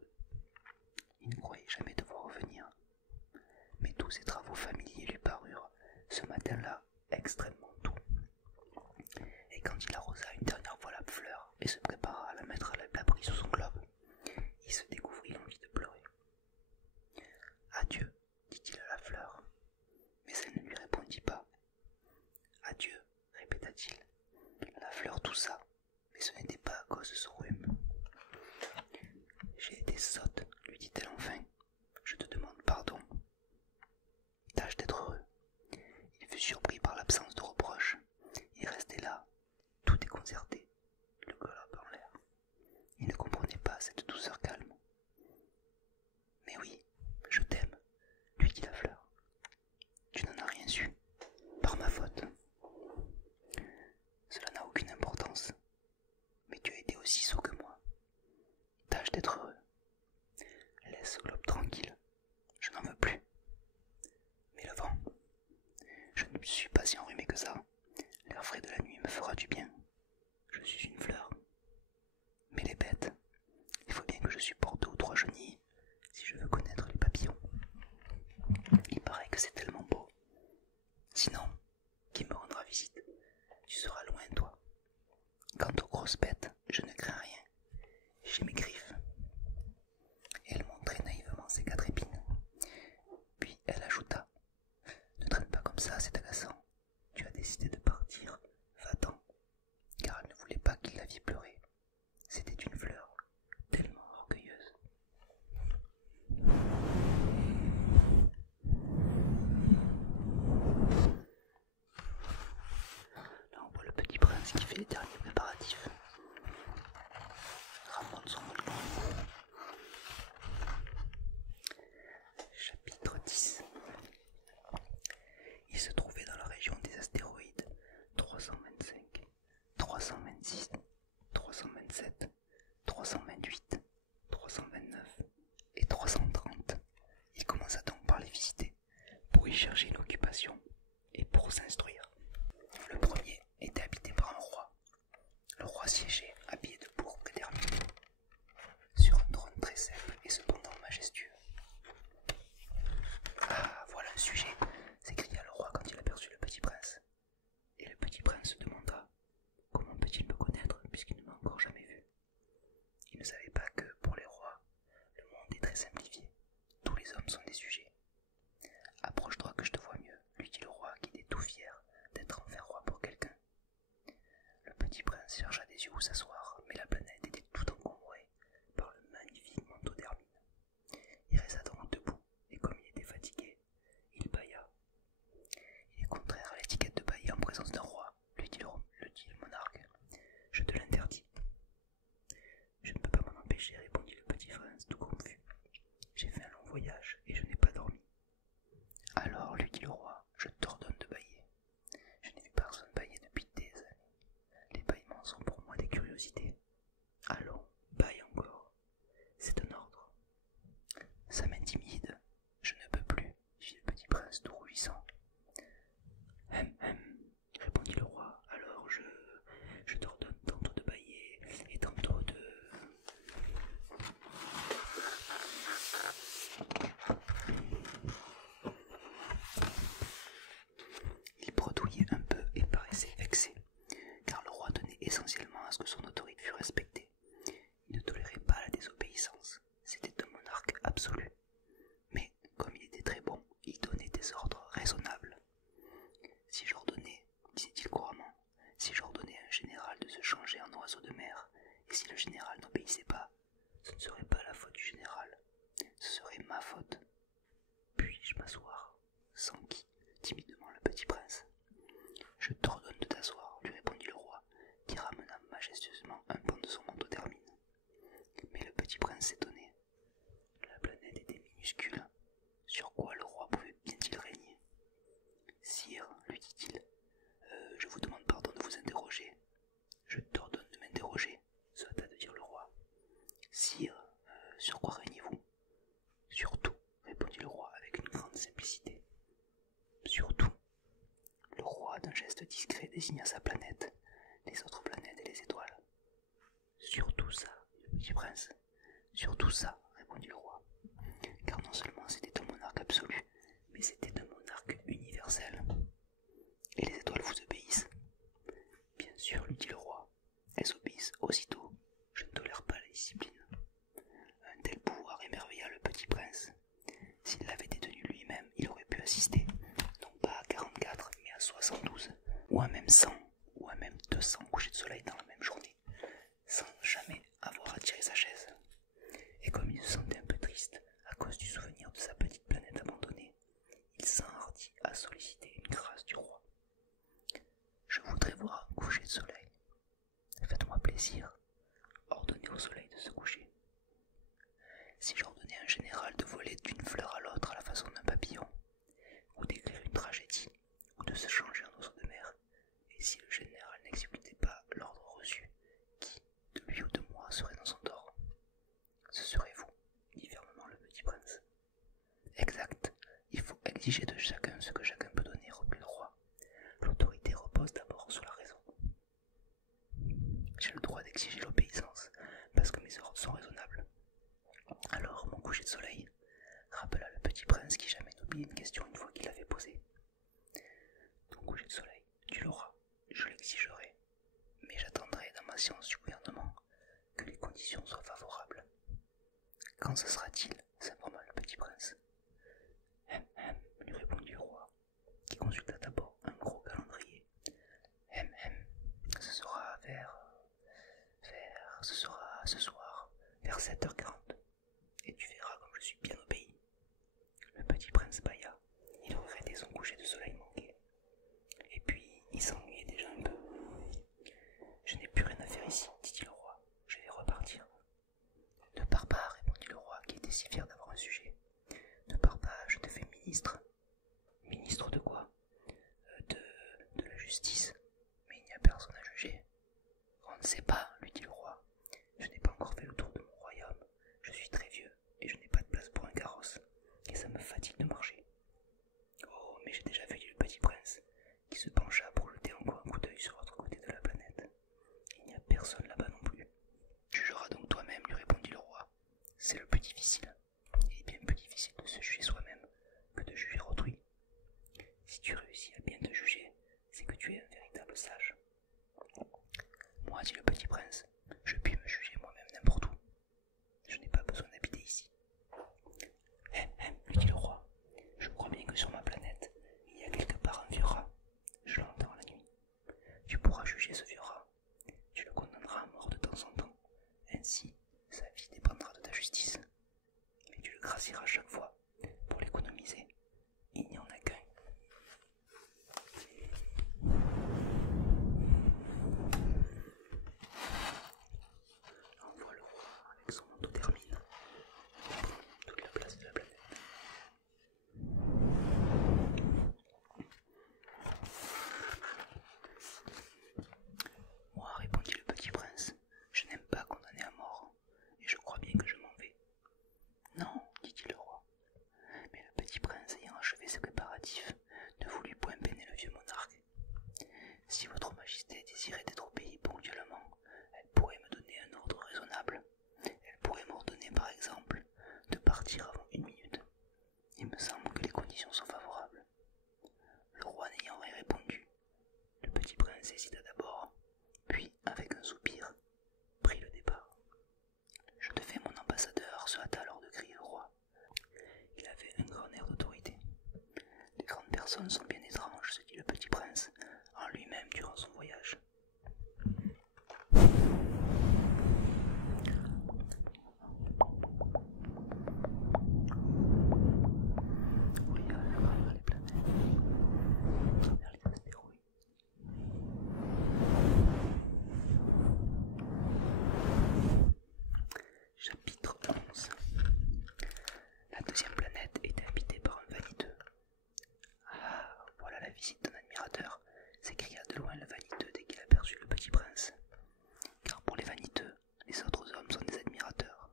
Il ne croyait jamais devoir revenir. Mais tous ces travaux familiers lui parurent, ce matin-là, extrêmement doux. Et quand il arrosa une dernière fois la fleur et se prépara à la mettre à l'abri sous son globe, il se découvrit l'envie de pleurer. « Adieu », dit-il à la fleur, mais elle ne lui répondit pas. « Adieu », répéta-t-il. La fleur toussa, mais ce n'était pas à cause de son rhume. « J'ai été sotte, lui dit-elle enfin. Je te demande pardon. Tâche d'être heureux. » Il fut surpris par l'absence de reproche. Il restait là, tout déconcerté, le globe en l'air. Il ne comprenait pas cette douceur calme. « Mais oui, je t'aime, lui dit la fleur. Tu n'en as rien su, par ma faute. Cela n'a aucune importance, mais tu as été aussi sot que moi. Tâche d'être heureux. Laisse le globe tranquille, je n'en veux plus. Mais le vent, je ne suis pas si enrhumé que ça. L'air frais de la nuit me fera du bien. Je suis une fleur. Mais les bêtes, il faut bien que je supporte 2 ou 3 chenilles si je veux connaître les papillons. Il paraît que c'est tellement beau. Sinon, qui me rendra visite? Tu seras loin, toi. Quant aux grosses bêtes, je ne crains rien. J'ai mes griffes. Et elle montrait naïvement ses 4 épines. Puis elle ajouta, ne traîne pas comme ça, c'est agaçant. Tu as décidé de partir, va-t'en. Car elle ne voulait pas qu'il la vît pleurer. C'était une fleur tellement orgueilleuse. Là on voit le petit prince qui fait les derniers préparatifs. Ramone son volcan. Chapitre 10. Il se trouvait dans la région des astéroïdes 325, 326, roi siégeait, habillé de pourpre et d'hermine, sur un trône très simple et cependant majestueux. Ah, voilà un sujet, s'écria le roi quand il aperçut le petit prince. Et le petit prince se demanda comment peut-il me connaître puisqu'il ne m'a encore jamais vu. Il ne savait pas que, pour les rois, le monde est très simplifié. Tous les hommes sont des sujets. Approche-toi que je te vois mieux, lui dit le roi qui était tout fier d'être enfin roi pour quelqu'un. Le petit prince chercha des yeux où s'asseoir, mais la planète était tout encombrée par le magnifique manteau d'hermine. Il resta donc debout, et comme il était fatigué, il bâilla. Il est contraire à l'étiquette de bâiller en présence d'un roi, lui dit le monarque. Je te l'interdis. Je ne peux pas m'en empêcher, répondit le petit prince, tout confus. J'ai fait un long voyage, et je n'ai pas dormi. Alors, lui dit le roi, je t'ordonne de bâiller. Je n'ai vu personne bâiller depuis des années. Les bâillements sont pour moi des curiosités. Allons, bâille encore. C'est un ordre. Ça m'intimide. Je ne peux plus, fit le petit prince tout rougissant. Répondit le roi. Alors je t'ordonne tantôt de bâiller et tantôt de... Il bredouillait un peu et paraissait vexé, car le roi tenait essentiellement à ce que son autorité fût respectée. Il ne tolérait pas la désobéissance. C'était un monarque absolu. Mais, comme il était très bon, il donnait des ordres raisonnables. Si j'ordonnais, disait-il couramment, si j'ordonnais à un général de se changer en oiseau de mer, et si le général n'obéissait pas, ce ne serait pas la faute du général, ce serait ma faute. Puis-je m'asseoir? S'enquit timidement le petit prince. Je t'ordonne de t'asseoir, lui répondit le roi, qui ramena majestueusement un pan de son manteau d'hermine. Mais le petit prince s'étonnait. La planète était minuscule. Sur quoi le roi pouvait bien-il régner? Sire, lui dit-il, je vous demande pardon de vous interroger. Je t'ordonne de m'interroger, se hâta de dire le roi. Sire, sur quoi régnez-vous? Sur tout, répondit le roi avec une grande simplicité. Sur tout. Le roi, d'un geste discret, désigna sa planète, les autres planètes et les étoiles. Sur tout ça, dit le petit prince. Sur tout ça, répondit le roi. Car non seulement c'était un monarque absolu, mais c'était un monarque universel. Et les étoiles vous obéissent? Bien sûr, lui dit le roi. Elles obéissent aussitôt. Je ne tolère pas la discipline. Un tel pouvoir émerveilla le petit prince. S'il l'avait détenu lui-même, il aurait pu assister, non pas à 44, mais à 72, ou à même 100, ou à même 200 couchers de soleil dans la même journée, sans jamais avoir à tirer sa chaise. Et comme il se sentait un peu triste à cause du souvenir de sa petite planète abandonnée, il s'enhardit à solliciter une grâce du roi. Je voudrais voir un coucher de soleil. Faites-moi plaisir, ordonnez au soleil de se coucher. Si j'ordonnais à un général de voler d'une fleur à l'autre à la façon d'un papillon, ou d'écrire une tragédie, ou de se changer en oiseau de mer, et si le général n'exécutait pas l'ordre reçu, qui, de lui ou de moi, serait dans son tort? Ce serait vous, dit fermement le petit prince. Exact, il faut exiger de chacun ce que chacun peut donner, reprit le roi. L'autorité repose d'abord sur la raison. J'ai le droit d'exiger l'obéissance, parce que mes ordres sont raisonnables. Alors, mon coucher de soleil, rappela le petit prince qui jamais n'oubliait une question une fois qu'il l'avait posée. Ton coucher de soleil, tu l'auras, je l'exigerai, mais j'attendrai dans ma science du gouvernement que les conditions soient favorables. Quand ce sera-t-il? S'informa le petit prince. Lui répondit le roi, qui consulta d'abord un gros calendrier. Ce sera ce sera ce soir, vers 7h40, et tu verras comme je suis bien obéi. Le petit prince bâilla, il regrettait son coucher de soleil manqué. Et puis, il s'ennuyait déjà un peu. Je n'ai plus rien à faire ici, dit-il au roi, je vais repartir. Ne pars pas, répondit le roi, qui était si fier d'avoir un sujet. Ne pars pas, je te fais ministre. Ministre de quoi? De la justice. Mais il n'y a personne à juger. On ne sait pas, lui dit le roi. Je n'ai pas encore fait le tour de mon royaume. Je suis très vieux et je n'ai pas de place pour un carrosse. Et ça me fatigue de marcher. Oh, mais j'ai déjà vu, dit le petit prince, qui se pencha pour jeter encore un coup d'œil sur l'autre côté de la planète. Il n'y a personne Moi, dit le petit prince, je puis me juger moi-même n'importe où. Je n'ai pas besoin d'habiter ici. Lui dit le roi, je crois bien que sur ma planète, il y a quelque part un vieux rat. Je l'entends la nuit. Tu pourras juger ce vieux rat. Tu le condamneras à mort de temps en temps. Ainsi, sa vie dépendra de ta justice. Mais tu le gracieras chaque fois. Pour l'économiser, il n'y en a qu'un. On voit le roi avec son manteau d'hermine, toute la place de la planète. Moi, répondit le petit prince, je n'aime pas condamner à mort, et je crois bien que je m'en vais. Non, dit-il le roi. Mais le petit prince, ayant achevé ses préparatifs, ne voulut point peiner le vieux monarque. Si votre majesté désirait être au pays ponctuellement, elle pourrait me donner un ordre raisonnable. Elle pourrait m'ordonner, par exemple, de partir avant 1 minute. Il me semble que les conditions sont favorables. Le roi n'ayant rien répondu, le petit prince hésita d'abord, puis, avec un soupir, prit le départ. Je te fais mon ambassadeur, se hâta alors de crier le roi. Il avait un grand air d'autorité. Les grandes personnes sont bien étranges, se dit le petit prince, en lui-même durant son voyage. Voyage à travers les planètes, à travers les astéroïdes. Chapitre 11. La deuxième planète était habitée par un vaniteux. Ah, voilà la visite d'un admirateur, s'écria de loin le vaniteux dès qu'il aperçut le petit prince. Car pour les vaniteux, les autres hommes sont des admirateurs.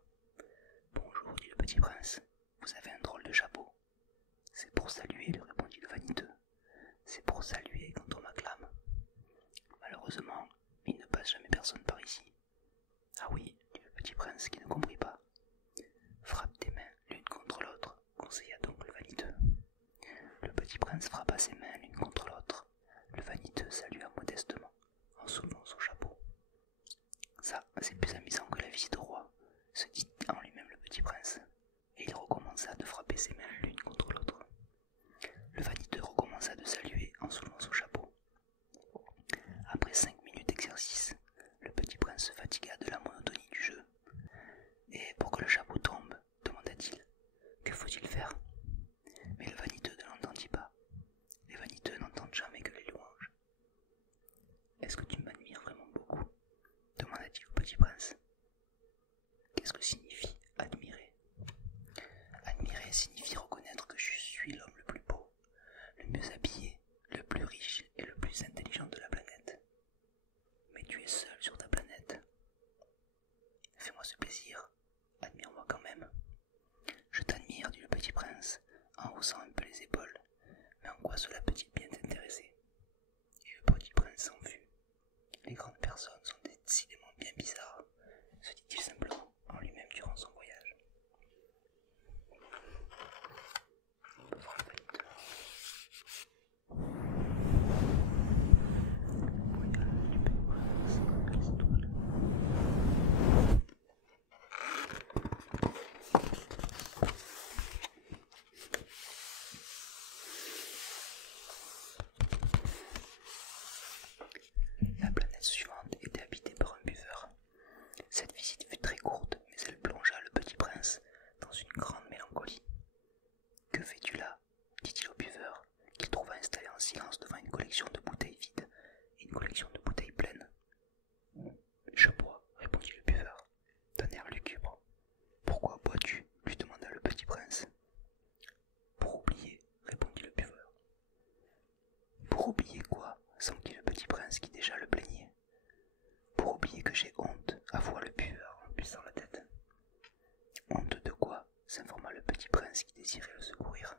Bonjour, dit le petit prince, vous avez un drôle de chapeau. C'est pour saluer, lui répondit le vaniteux. C'est pour saluer quand on m'acclame. Malheureusement, il ne passe jamais personne par ici. Ah oui, dit le petit prince qui ne comprit pas. Frappe tes mains l'une contre l'autre, conseilla donc le vaniteux. Le petit prince frappa ses mains l'une contre l'autre. Le vaniteux salua modestement, en soulevant son chapeau. Ça, c'est plus amusant que la visite au roi, se dit en lui-même le petit prince, et il recommença de frapper ses mains l'une contre l'autre. Le vaniteux recommença de saluer en soulevant son chapeau. Après 5 minutes d'exercice, le petit prince se fatigua de la monotonie du jeu. Et pour que le chapeau tombe, demanda-t-il, que faut-il faire? Mais le vaniteux ne l'entendit pas. Les vaniteux n'entendent jamais que les louanges. Est-ce que tu m'admires vraiment beaucoup? Demanda-t-il au petit prince. Qu'est-ce que signifie admirer? Admirer signifie reconnaître que je suis l'homme le plus beau, le mieux habillé, le plus riche et le plus intelligent de la planète. Mais tu es seul sur ta planète. Fais-moi ce plaisir, admire-moi quand même. Je t'admire, dit le petit prince, en haussant un peu les épaules. Mais en quoi cela peut-il bien t'intéresser? Et le petit prince s'en fut. Les grandes personnes sont décidément bien bizarres, se dit-il simplement en lui-même durant son voyage. On peut voir le vaniteux. Voyage du petit prince avec les étoiles. La planète suivante était habitée par un buveur. Cette visite fut très courte, mais elle plongea le petit prince dans une grande mélancolie. « Que fais-tu là » dit-il au buveur, qu'il trouva installé en silence devant une collection de bouteilles vides et une collection de bouteilles pleines. « Je bois, répondit le buveur, d'un air lugubre. « Pourquoi bois-tu » lui demanda le petit prince. « Pour oublier, répondit le buveur. « Pour oublier quoi » s'enquit le petit prince qui déjà le plaignait. « Pour oublier que j'ai honte, avoua le buveur en baissant la tête. »« Honte de quoi » s'informa le petit prince qui désirait le secourir.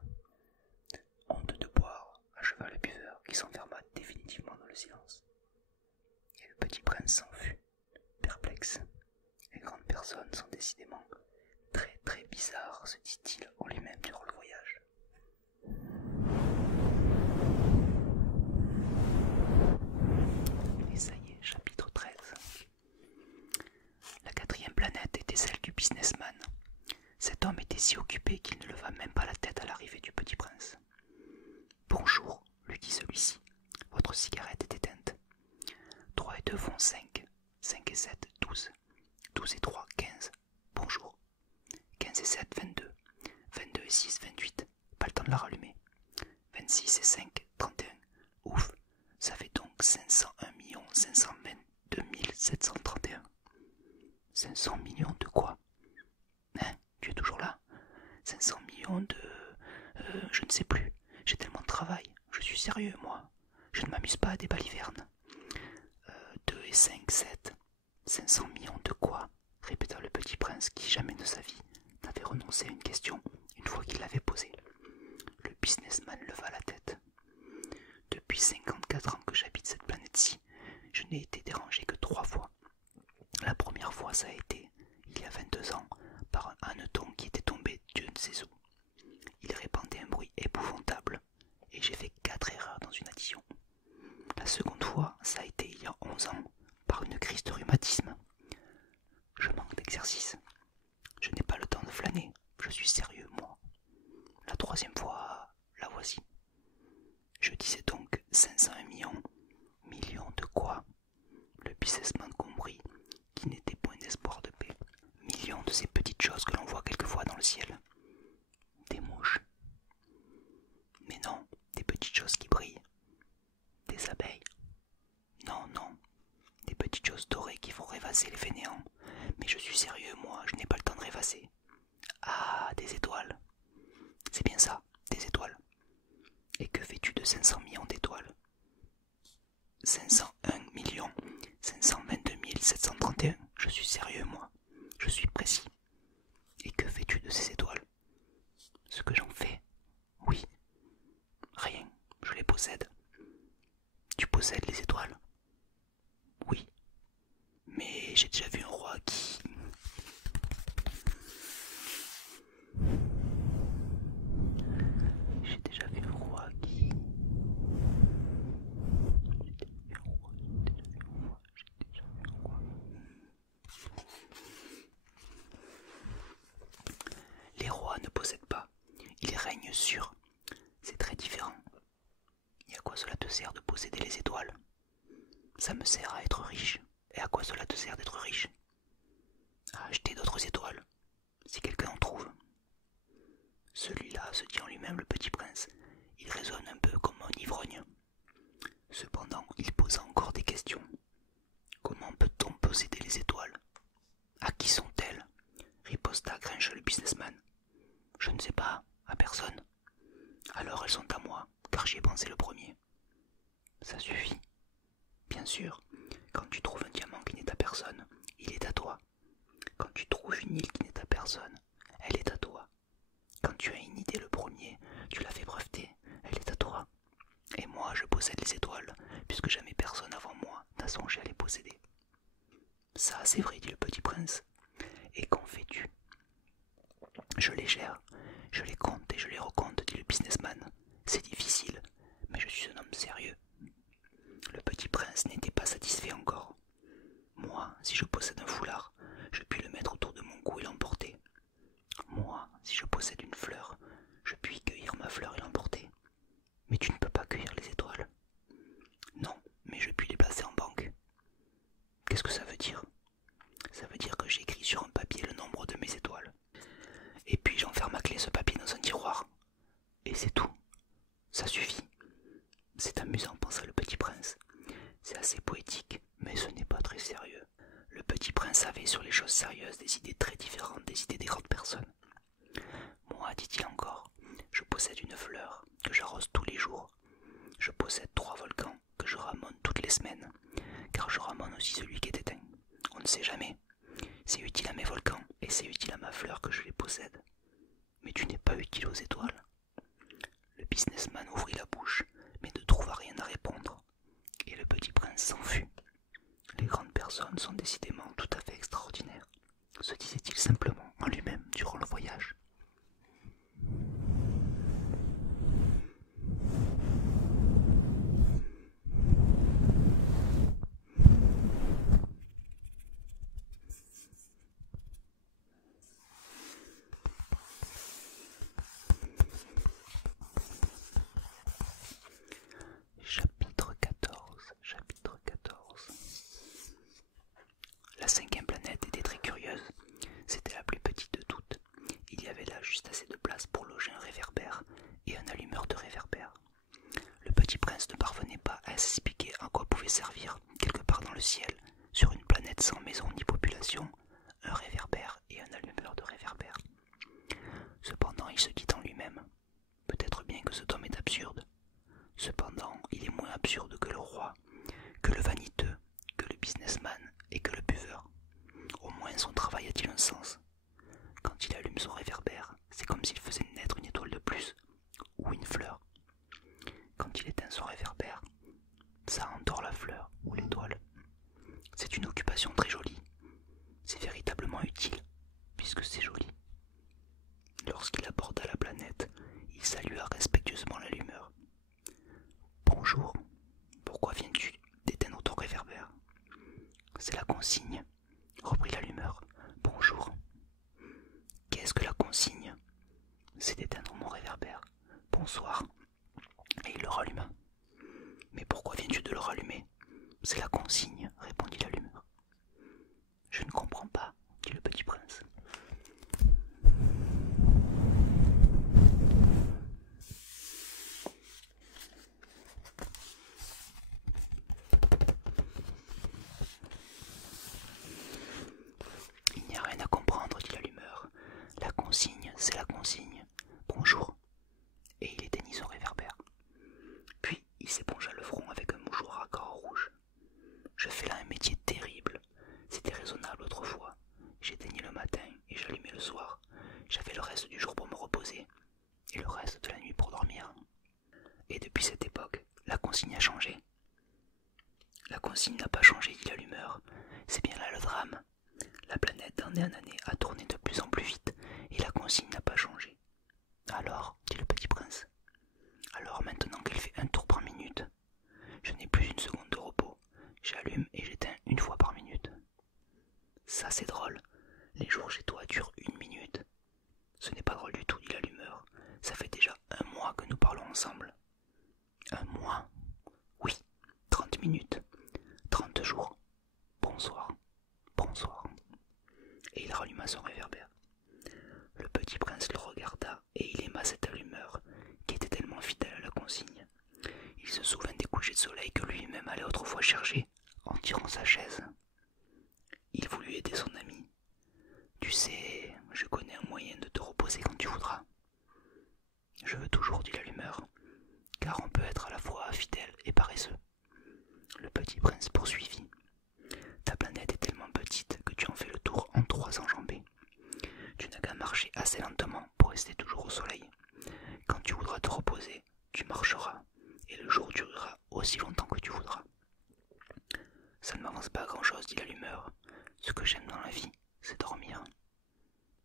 « Honte de boire » acheva le buveur qui s'enferma définitivement dans le silence. Et le petit prince s'en fut, perplexe. Les grandes personnes sont décidément très très bizarres, se dit-il en lui-même durant le voyage. Et ça y est, chapitre 13. si occupé qu'il ne leva même pas la tête à l'arrivée du petit prince. « Bonjour, lui dit celui-ci, votre cigarette est éteinte. 3 et 2 font 5, 5 et 7, 12, 12 et 3, 15. Bonjour. 15 et 7, 22, 22 et 6, 28, pas le temps de la rallumer. 26 et 5, 31. Ouf, ça fait donc 501 522 731. 500 millions de quoi? Hein, tu es toujours là? 500 millions de... je ne sais plus. J'ai tellement de travail. Je suis sérieux, moi. Je ne m'amuse pas à des balivernes. 2 et 5, 7. 500 millions de quoi? Répéta le petit prince qui, jamais de sa vie, n'avait renoncé à une question une fois qu'il l'avait posée. Le businessman leva la tête. Depuis 54 ans que j'habite cette planète-ci, je n'ai été dérangé que 3 fois. La première fois, ça a été, il y a 22 ans, par un hanneton qui était tombé Dieu ne sait où. Il répandait un bruit épouvantable, et j'ai fait 4 erreurs dans une addition. La seconde fois, ça a été il y a 11 ans, par une crise de rhumatisme. Je manque d'exercice. Je n'ai pas le temps de flâner. Je suis sérieux, moi. La troisième fois, la voici. Je disais donc 501 millions. Millions de quoi? Le businessman comprit qu'il n'était point d'espoir de paix. Millions de ces petites choses que l'on voit quelquefois dans le ciel. Des mouches. Mais non, des petites choses qui brillent. Des abeilles. Non, non, des petites choses dorées qui font rêvasser les fainéants. Mais je suis sérieux, moi, je n'ai pas le temps de rêvasser. Ah, des étoiles. C'est bien ça, des étoiles. Et que fais-tu de 500 millions d'étoiles? 501 millions 522 731. Je suis sérieux, moi. Je suis précis. Et que fais-tu de ces étoiles? Ce que j'en fais? Oui. Rien, je les possède. Tu possèdes les étoiles? Oui. Mais j'ai déjà vu un roi qui... J'ai déjà vu un roi qui... Les rois ne possèdent pas, ils règnent sur. C'est très différent. Et à quoi cela te sert de posséder les étoiles? Ça me sert à être riche. Et à quoi cela te sert d'être riche? À acheter d'autres étoiles, si quelqu'un en trouve. Celui-là se dit en lui-même le petit prince. Il raisonne un peu comme un ivrogne. Cependant, il posa encore des questions. Comment peut-on posséder les étoiles? À qui sont-elles? Riposta Grinch le businessman. Je ne sais pas, à personne. Alors elles sont à moi, car j'y ai pensé le premier. Ça suffit. Bien sûr, quand tu trouves un diamant qui n'est à personne, il est à toi. Quand tu trouves une île qui n'est à personne, elle est à toi. Quand tu as une idée le premier, tu la fais breveter, elle est à toi. Et moi, je possède les étoiles, puisque jamais personne avant moi n'a songé à les posséder. Ça, c'est vrai, dit le petit prince. Et qu'en fais-tu? Je les gère, je les compte et je les recompte, dit le businessman. C'est difficile, mais je suis un homme sérieux. Le petit prince n'était pas satisfait encore. Moi, si je possède un foulard, je puis le mettre autour de mon cou et l'emporter. Moi, si je possède une fleur, je puis cueillir ma fleur et l'emporter. Mais tu ne peux pas cueillir les étoiles. Non, mais je puis les placer en banque. Qu'est-ce que ça veut dire? Ça veut dire que j'écris sur un papier le nombre de mes étoiles. Et puis j'enferme à clé ce papier dans un tiroir. Et c'est tout. Ça suffit. C'est amusant, pensa le petit prince. C'est assez poétique, mais ce n'est pas très sérieux. Le petit prince avait sur les choses sérieuses des idées très différentes des idées des grandes personnes. Moi, dit-il encore, je possède une fleur que j'arrose tous les jours. Je possède 3 volcans que je ramone toutes les semaines, car je ramone aussi celui qui est éteint. On ne sait jamais. C'est utile à mes volcans et c'est utile à ma fleur que je les possède. Mais tu n'es pas utile aux étoiles? Le businessman ouvrit la bouche, mais ne trouva rien à répondre. Et le petit prince s'en fut. Les grandes personnes sont décidément tout à fait extraordinaires, se disait-il simplement en lui-même durant le voyage. dans le ciel, sur une planète sans maison ni population, un réverbère et un allumeur de réverbère. Cependant, il se dit en lui-même, peut-être bien que cet homme est absurde. Cependant, il est moins absurde que le roi, que le vaniteux, que le businessman et que le buveur. Au moins son travail a-t-il un sens. Quand il allume son réverbère, c'est comme s'il faisait naître une étoile de plus, ou une fleur. Quand il éteint son réverbère, ça endort la fleur ou l'étoile. C'est une occupation très jolie. C'est véritablement utile, puisque c'est joli. Lorsqu'il aborda la planète, il salua respectueusement l'allumeur. « Bonjour, pourquoi viens-tu d'éteindre ton réverbère ?»« C'est la consigne, » reprit l'allumeur. « Bonjour. »« Qu'est-ce que la consigne ?»« C'est d'éteindre mon réverbère. Bonsoir. » Et il le ralluma. « Mais pourquoi viens-tu de le rallumer ?»« C'est la consigne, » répondit l'allumeur. « Je ne comprends pas, » dit le petit prince. Il n'y a rien à comprendre, dit l'allumeur. La consigne, c'est la consigne. Bonjour. Et il éteignit son réverbère. Puis il s'épongea le front avec un mouchoir à carreaux rouges. Je fais là un métier terrible. C'était raisonnable autrefois. J'éteignais le matin et j'allumais le soir. J'avais le reste du jour pour me reposer et le reste de la nuit pour dormir. Et depuis cette époque, la consigne a changé. La consigne n'a pas changé, dit l'allumeur. C'est bien là le drame. La planète d'année en année a tourné de plus en plus vite et la consigne n'a pas changé. Alors, dit le petit prince, alors maintenant qu'elle fait un tour par minute, je n'ai plus une seconde de repos. J'allume et j'éteins une fois par minute. Ça c'est drôle. Les jours chez toi durent 1 minute. Ce n'est pas drôle du tout, dit l'allumeur. Ça fait déjà 1 mois que nous parlons ensemble. 1 mois? Oui, 30 minutes. 30 jours. Bonsoir. Bonsoir. Et il ralluma son réverbère. Le petit prince le regarda et il aima cette allumeur qui était tellement fidèle à la consigne. Il se souvint des couchers de soleil que lui-même allait autrefois chercher en tirant sa chaise. Il voulut aider son ami. Tu sais, je connais un moyen de te reposer quand tu voudras. Je veux toujours, dit l'allumeur, car on peut être à la fois fidèle et paresseux. Le petit prince poursuivit. Ta planète est tellement petite que tu en fais le tour en 3 enjambées. Tu n'as qu'à marcher assez lentement pour rester toujours au soleil. Quand tu voudras te reposer, tu marcheras, et le jour durera aussi longtemps que tu voudras. Ça ne m'avance pas à grand-chose, dit l'allumeur. Ce que j'aime dans la vie, c'est dormir.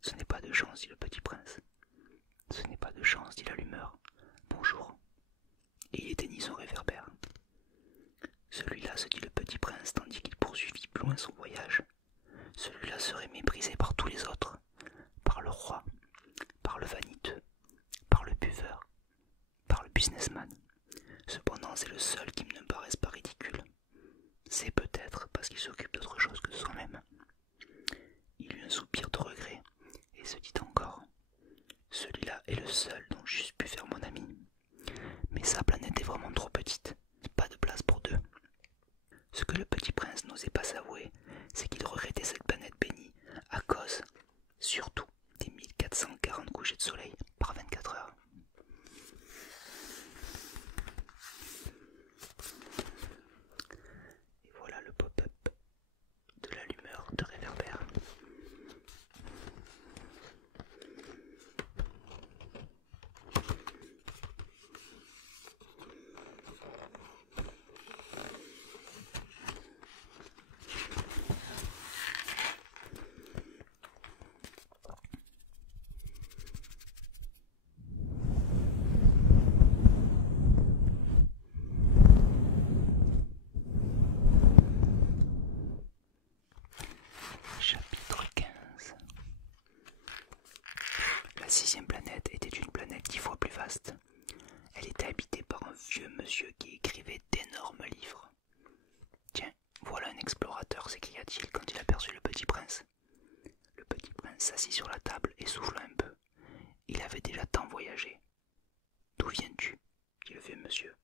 Ce n'est pas de chance, dit le petit prince. Ce n'est pas de chance, dit l'allumeur. Bonjour. Et il éteignit son réverbère. Celui-là, se dit le petit prince, tandis qu'il poursuivit plus loin son voyage. Celui-là serait méprisé par tous les autres, par le roi, par le vaniteux, par le buveur, par le businessman. Cependant, c'est le seul qui ne me paraisse pas ridicule. C'est peut-être parce qu'il s'occupe d'autre chose que de soi-même. Il eut un soupir de regret et se dit encore « Celui-là est le seul dont j'eusse pu faire mon ami. Mais sa planète est vraiment trop petite, pas de place pour 2. » Ce que le petit prince n'osait pas s'avouer, c'est qu'il regrettait cette planète bénie à cause, surtout, des 1440 couchers de soleil par 24 heures. Et voilà le pop-up de l'allumeur de réverbère. Chapitre 15. La 6e planète était une planète 10 fois plus vaste. Elle était habitée par un vieux monsieur qui écrivait d'énormes livres. Tiens, voilà un explorateur, s'écria-t-il quand il aperçut le petit prince. Le petit prince s'assit sur la table et souffla un peu. Il avait déjà tant voyagé. D'où viens-tu ? Dit le vieux monsieur.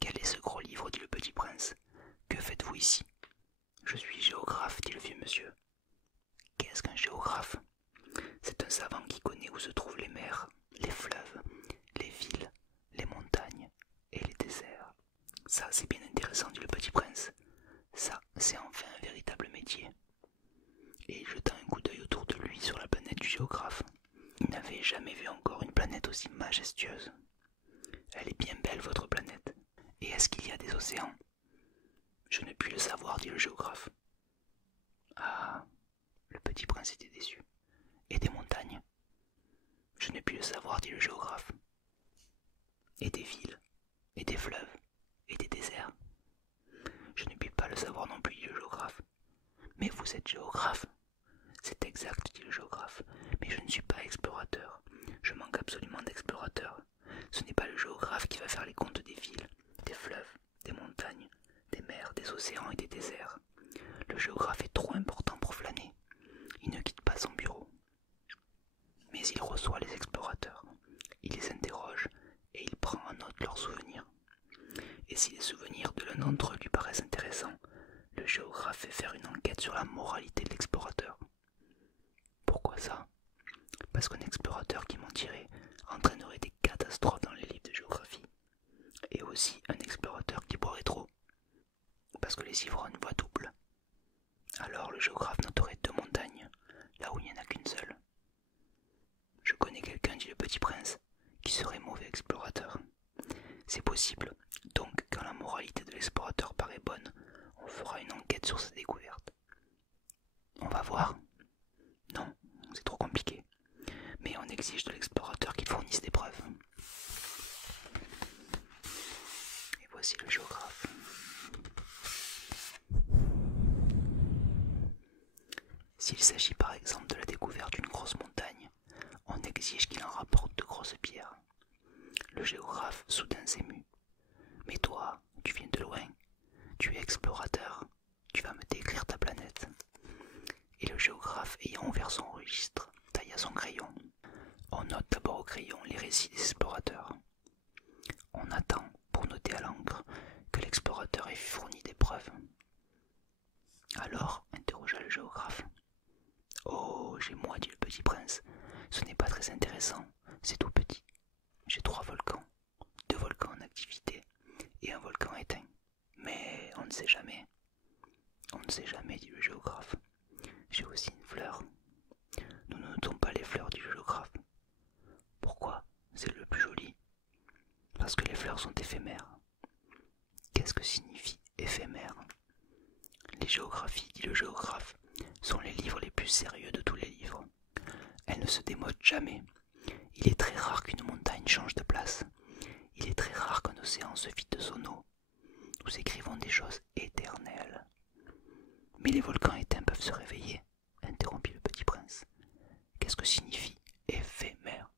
Quel est ce gros livre ? Dit le petit prince. Que faites-vous ici ? Je suis géographe, dit le vieux monsieur. Qu'est-ce qu'un géographe? C'est un savant qui connaît où se trouvent les mers, les fleuves, les villes, les montagnes et les déserts. Ça, c'est bien intéressant, dit le petit prince. Ça, c'est enfin un véritable métier. Et jetant un coup d'œil autour de lui sur la planète du géographe, il n'avait jamais vu encore une planète aussi majestueuse. Elle est bien belle, votre planète. Et est-ce qu'il y a des océans? Je ne puis le savoir, dit le géographe. Ah, le petit prince était déçu. Et des montagnes? Je ne puis le savoir, dit le géographe. Et des villes, et des fleuves, et des déserts? Je ne puis pas le savoir non plus, dit le géographe. Mais vous êtes géographe? C'est exact, dit le géographe, mais je ne suis pas explorateur. Je manque absolument d'explorateurs. Ce n'est pas le géographe qui va faire les comptes des villes, des fleuves, des montagnes, des mers, des océans et des déserts. Le géographe est trop important pour flâner. Il ne quitte pas son bureau. Mais il reçoit les explorateurs. Il les interroge et il prend en note leurs souvenirs. Et si les souvenirs de l'un d'entre eux lui paraissent intéressants, le géographe fait faire une enquête sur la moralité de l'explorateur. Pourquoi ça? Parce qu'un explorateur qui mentirait entraînerait des catastrophes dans les livres de géographie. Et aussi un explorateur qui boirait trop. Parce que les ivrognes voient double. Alors le géographe noterait 2 montagnes, là où il n'y en a qu'une seule. Je connais quelqu'un, dit le petit prince, qui serait mauvais explorateur. C'est possible, donc quand la moralité de l'explorateur paraît bonne, on fera une enquête sur sa découverte. On va voir? Non, c'est trop compliqué. Mais on exige de l'explorateur qu'il fournisse des preuves. Et voici le géographe. S'il s'agit par exemple de la découverte d'une grosse montagne, on exige qu'il en rapporte de grosses pierres. Le géographe soudain s'émut. Mais toi, tu viens de loin, tu es explorateur, tu vas me décrire ta planète. Et le géographe, ayant ouvert son registre, tailla son crayon. On note d'abord au crayon les récits des explorateurs. On attend, pour noter à l'encre, que l'explorateur ait fourni des preuves. Alors, interrogea le géographe. Oh, j'ai moi, dit le petit prince. Ce n'est pas très intéressant, c'est tout petit. J'ai 3 volcans, 2 volcans en activité et un volcan éteint. Mais on ne sait jamais. On ne sait jamais, dit le géographe. J'ai aussi une fleur. Nous ne notons pas les fleurs, dit le géographe. Pourquoi? C'est le plus joli. Parce que les fleurs sont éphémères. Qu'est-ce que signifie éphémère? Les géographies, dit le géographe, sont les livres les plus sérieux de tous les livres. Elles ne se démodent jamais. Il est très rare qu'une montagne change de place. Il est très rare qu'un océan se vide de son eau. Nous écrivons des choses éternelles. Mais les volcans éteints peuvent se réveiller, interrompit le petit prince. Qu'est-ce que signifie éphémère?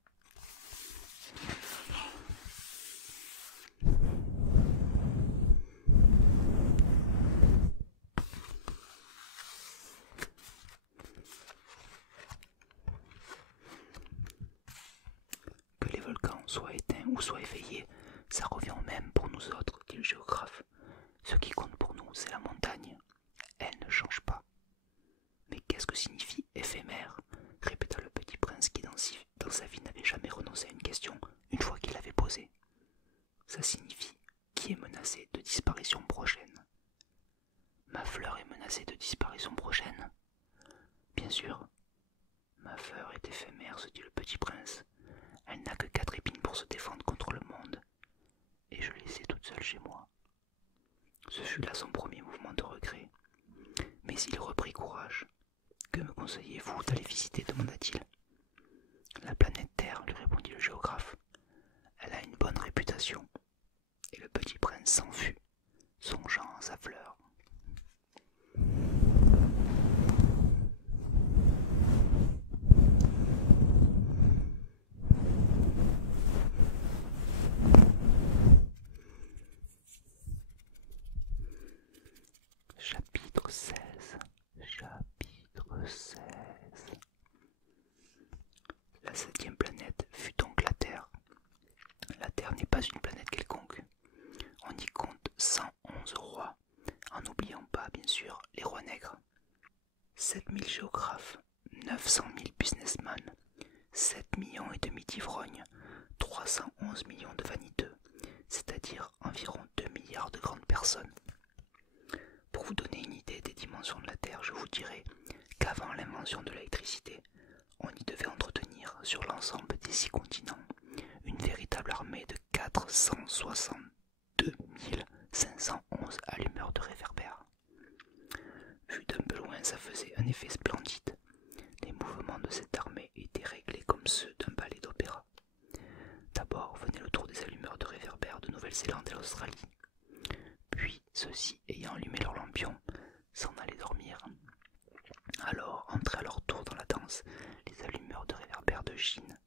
Que les volcans soient éteints ou soient éveillés, ça revient au même pour nous autres, dit le géographe. Ce qui compte pour nous, c'est la montagne. Elle ne change pas. Mais qu'est-ce que signifie éphémère? Répéta le petit prince qui dans sa vie n'avait jamais renoncé à une question une fois qu'il l'avait posée. Ça signifie qui est menacé de disparition prochaine. Ma fleur est menacée de disparition prochaine? Bien sûr. Ma fleur est éphémère, se dit le petit prince. Elle n'a que 4 épines pour se défendre contre le monde. Et je l'ai laissée toute seule chez moi. Ce fut là son premier mouvement de regret. Mais il reprit courage. Que me conseillez-vous d'aller visiter, demanda-t-il. La planète Terre, lui répondit le géographe. Elle a une bonne réputation. Et le petit prince s'enfuit, songeant à sa fleur. Chapitre 16. Chapitre 16. La 7e planète fut donc la Terre. La Terre n'est pas une planète quelconque. On y compte 111 rois, en n'oubliant pas bien sûr les rois nègres. 7000 géographes, 900 000 businessmen, 7 millions et demi d'ivrognes, 311 millions de vaniteux, c'est-à-dire environ 2 milliards de grandes personnes. Pour vous donner une idée des dimensions de la Terre, je vous dirai qu'avant l'invention de l'électricité, on y devait entretenir sur l'ensemble des 6 continents une véritable armée de 462 511 allumeurs de réverbères. Vu d'un peu loin, ça faisait un effet splendide. Les mouvements de cette armée étaient réglés comme ceux d'un ballet d'opéra. D'abord venait le tour des allumeurs de réverbères de Nouvelle-Zélande et l'Australie. Puis, ceux-ci ayant allumé leur lampion, s'en allaient dormir. Alors entraient à leur tour dans la danse les allumeurs de réverbères de Chine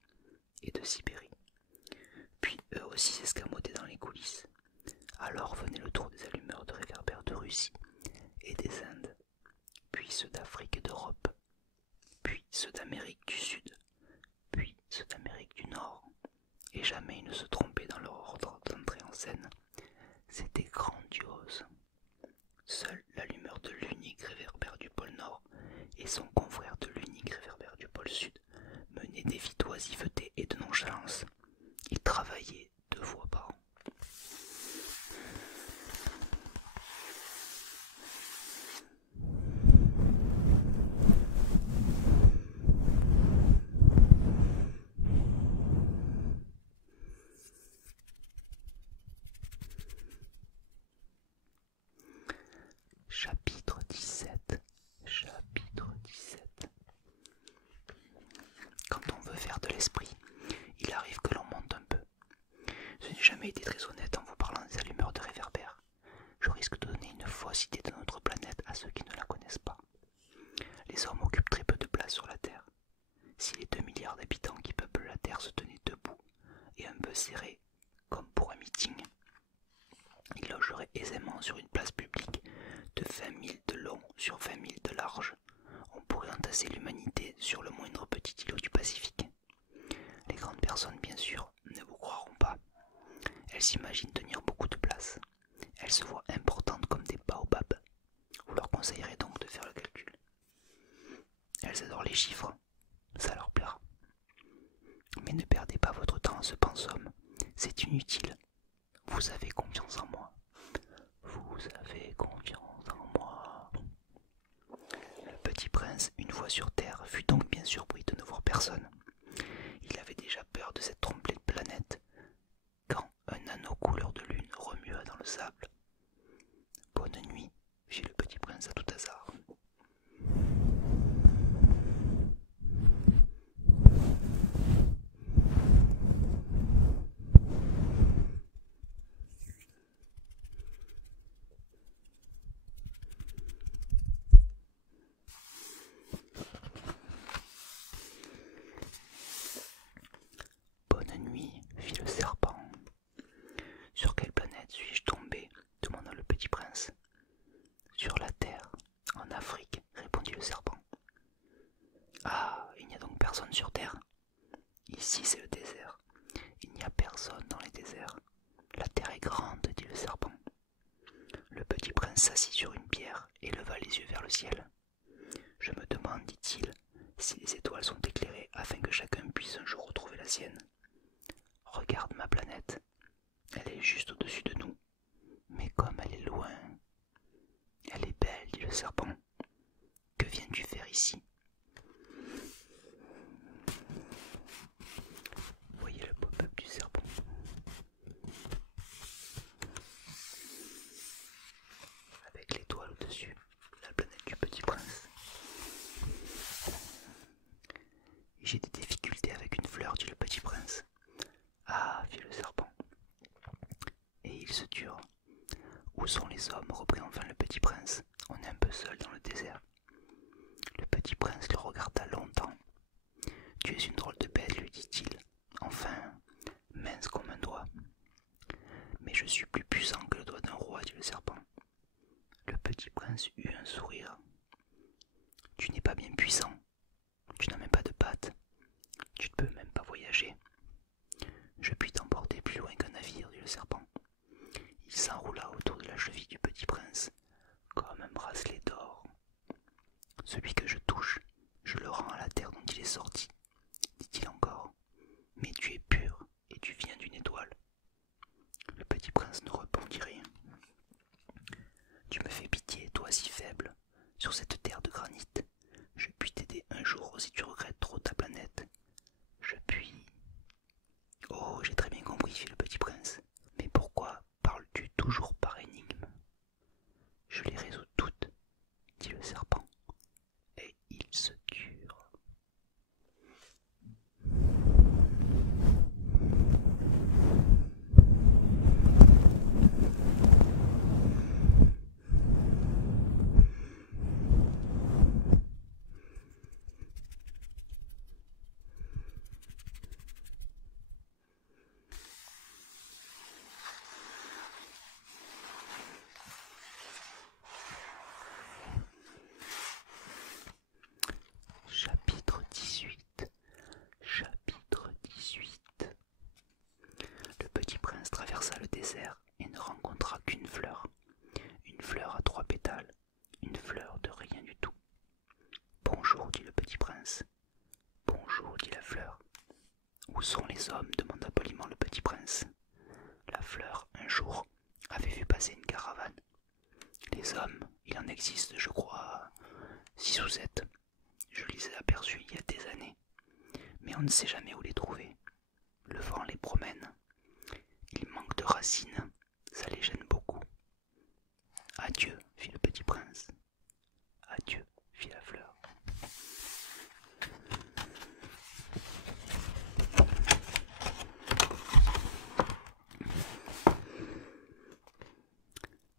et de Sibérie. Puis eux aussi s'escamotaient dans les coulisses. Alors venait le tour des allumeurs de réverbères de Russie et des Indes, puis ceux d'Afrique et d'Europe, puis ceux d'Amérique du Sud, puis ceux d'Amérique du Nord, et jamais ils ne se trompaient dans leur ordre d'entrée en scène. C'était grandiose. Seul l'allumeur de l'unique réverbère du pôle Nord et son confrère de l'unique réverbère du pôle Sud menaient des vies d'oisiveté et de nonchalance. Ils travaillaient 2 fois par an. Chapitre 17. Quand on veut faire de l'esprit, il arrive que l'on monte un peu. Je n'ai jamais été très honnête en vous parlant des allumeurs de réverbères. Je risque de donner une fausse idée de notre planète à ceux qui ne la connaissent pas. Les hommes occupent très peu de place sur la Terre. Si les 2 milliards d'habitants qui peuplent la Terre se tenaient debout et un peu serrés, comme pour un meeting, ils logeraient aisément sur une place publique de 20 000 de long sur 20 000 de large. On pourrait entasser l'humanité sur le moindre petit îlot du Pacifique. Les grandes personnes, bien sûr, ne vous croiront pas. Elles s'imaginent tenir beaucoup de place. Elles se voient importantes comme des baobabs. Vous leur conseillerez donc de faire le calcul. Elles adorent les chiffres, ça leur plaira. Mais ne perdez pas votre temps à ce pensum, c'est inutile. Vous avez confiance en moi. Vous avez confiance en moi. Le petit prince, une fois sur Terre, fut donc bien surpris de ne voir personne. Il avait déjà peur de cette tromperie de planète, quand un anneau couleur de lune remua dans le sable. Bonne nuit, fit le petit prince à tout hasard. Bonne nuit, fit le serpent. Sur quelle planète suis-je tombé demanda le petit prince. Sur la Terre, en Afrique, répondit le serpent. Ah, il n'y a donc personne sur Terre? Ici c'est le désert. Il n'y a personne dans les déserts. La Terre est grande, dit le serpent. Le petit prince s'assit sur une pierre et leva les yeux vers le ciel. Je me demande, dit-il, si les étoiles sont éclairées afin que chacun puisse un jour retrouver la sienne. Regarde ma planète. Elle est juste au-dessus de nous. Mais comme elle est loin... Elle est belle, dit le serpent. Que viens-tu faire ici? Voyez le pop-up du serpent. Avec l'étoile au-dessus, la planète du petit prince. J'ai des difficultés avec une fleur, dit le petit prince. Ah, fit le serpent. Et ils se turent. Où sont les hommes? Reprit enfin le petit prince. On est un peu seul dans le désert. Le petit prince le regarda longtemps. Tu es une drôle de bête, lui dit-il. Enfin, mince comme un doigt. Mais je suis plus puissant que le doigt d'un roi, dit le serpent. Le petit prince eut un sourire. Tu n'es pas bien puissant. Tu n'as même pas de pattes. Tu ne peux même pas voyager. Je puis t'emporter plus loin qu'un navire, dit le serpent. Il s'enroula autour de la cheville du petit prince, comme un bracelet d'or. Celui que je touche, je le rends à la terre dont il est sorti, dit-il encore. Mais tu es pur et tu viens d'une étoile. Le petit prince ne répondit rien. Tu me fais pitié, toi si faible, sur cette terre de granit. Je puis t'aider un jour si tu regrettes trop ta planète. Je puis... Oh, j'ai très bien compris, fit le petit prince. Mais pourquoi parles-tu toujours par énigme? Je les résous toutes, dit le serpent, et ils se turent. Chapitre 18. Chapitre 18. Le petit prince traversa le désert et ne rencontra qu'une fleur. Une fleur à 3 pétales, une fleur de rien du tout. Bonjour, dit le petit prince. Bonjour, dit la fleur. Où sont les hommes? Demanda poliment le petit prince. La fleur, un jour, avait vu passer une caravane. Les hommes, il en existe, je crois, 6 ou 7. Je les ai aperçus il y a des années, mais on ne sait jamais où les trouver. Le vent les promène. Ils manquent de racines, ça les gêne beaucoup. Adieu, fit le petit prince. Adieu, fit la fleur.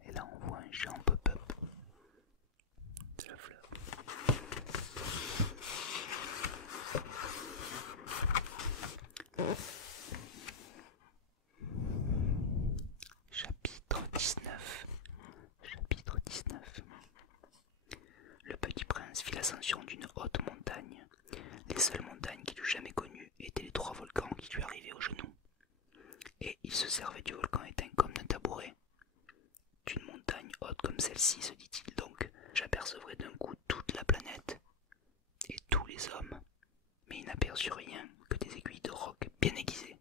Et là on voit un géant pop-up de la fleur. Chapitre 19. Chapitre 19. Le petit prince fit l'ascension d'une haute montagne. Les seules montagnes qu'il eût jamais connues étaient les 3 volcans qui lui arrivaient aux genoux. Et il se servait du volcan éteint comme d'un tabouret. D'une montagne haute comme celle-ci, se dit-il donc, j'apercevrai d'un coup toute la planète et tous les hommes. Mais il n'aperçut rien que des aiguilles de roc bien aiguisées.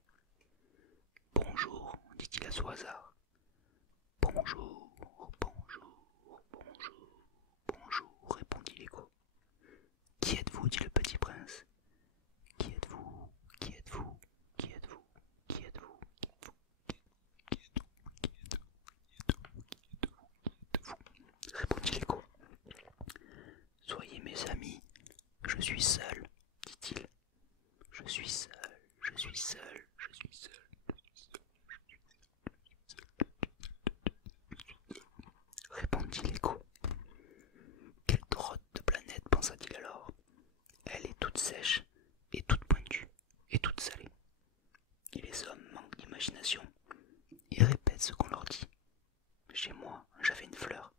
Bonjour, dit-il à son hasard. Bonjour, bonjour, bonjour, bonjour, répondit l'écho. Qui êtes-vous? Dit le petit prince. Qui êtes-vous? Qui êtes-vous? Qui êtes-vous? Qui êtes-vous? Qui êtes-vous? Répondit l'écho. Soyez mes amis, je suis seul, dit-il. Je suis seul, je suis seul, je suis seul. Répondit l'écho. Quelle drôle de planète, pensa-t-il alors. Elle est toute sèche, et toute pointue, et toute salée. Et les hommes manquent d'imagination. Ils répètent ce qu'on leur dit. Chez moi, j'avais une fleur.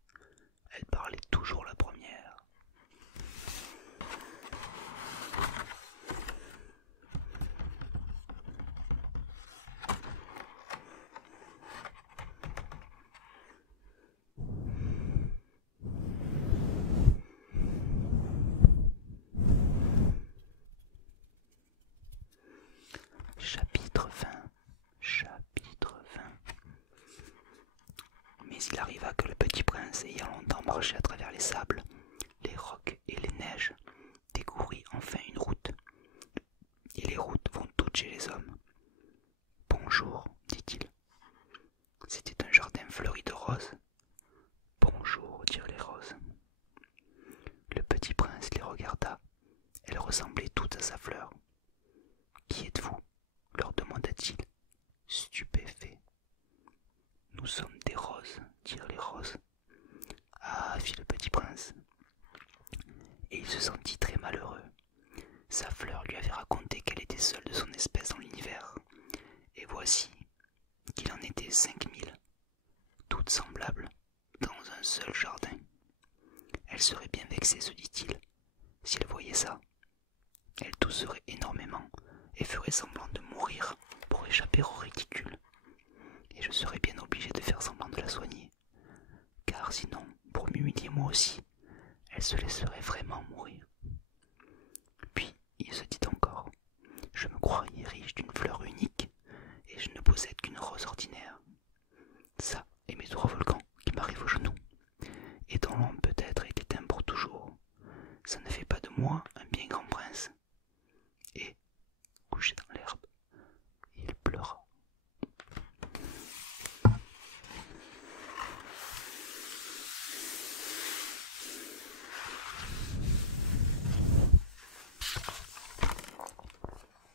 Elle parlait toujours la première. Chapitre 20. Chapitre 20. Mais il arriva que le petit prince, ayant longtemps marché à travers les sables, les rocs et les neiges, découvrit enfin une route. Et les routes vont toutes chez les hommes. Bonjour, dit-il. C'était un jardin fleuri de roses. Bonjour, dirent les roses. Le petit prince les regarda. Elles ressemblaient toutes à sa fleur. Qui êtes-vous? Leur demanda-t-il, stupéfait. Nous sommes des roses, dirent les roses. Ah, fit le petit prince. Et il se sentit très malheureux. Sa fleur lui avait raconté qu'elle était seule de son espèce dans l'univers. Et voici qu'il en était 5000, toutes semblables, dans un seul jardin. Elle serait bien vexée, se dit-il, si elle voyait ça. Elle tousserait énormément et ferait semblant de mourir pour échapper au ridicule. Et je serais bien obligé de faire semblant de la soigner, car sinon, pour m'humilier moi aussi, elle se laisserait vraiment mourir. Puis il se dit encore, je me croyais riche d'une fleur unique, et je ne possède qu'une rose ordinaire. Ça et mes 3 volcans qui m'arrivent aux genoux, et dont l'on peut-être est éteint pour toujours. Ça ne fait pas de moi un bien grand prince. Et, couché dans l'herbe, il pleura.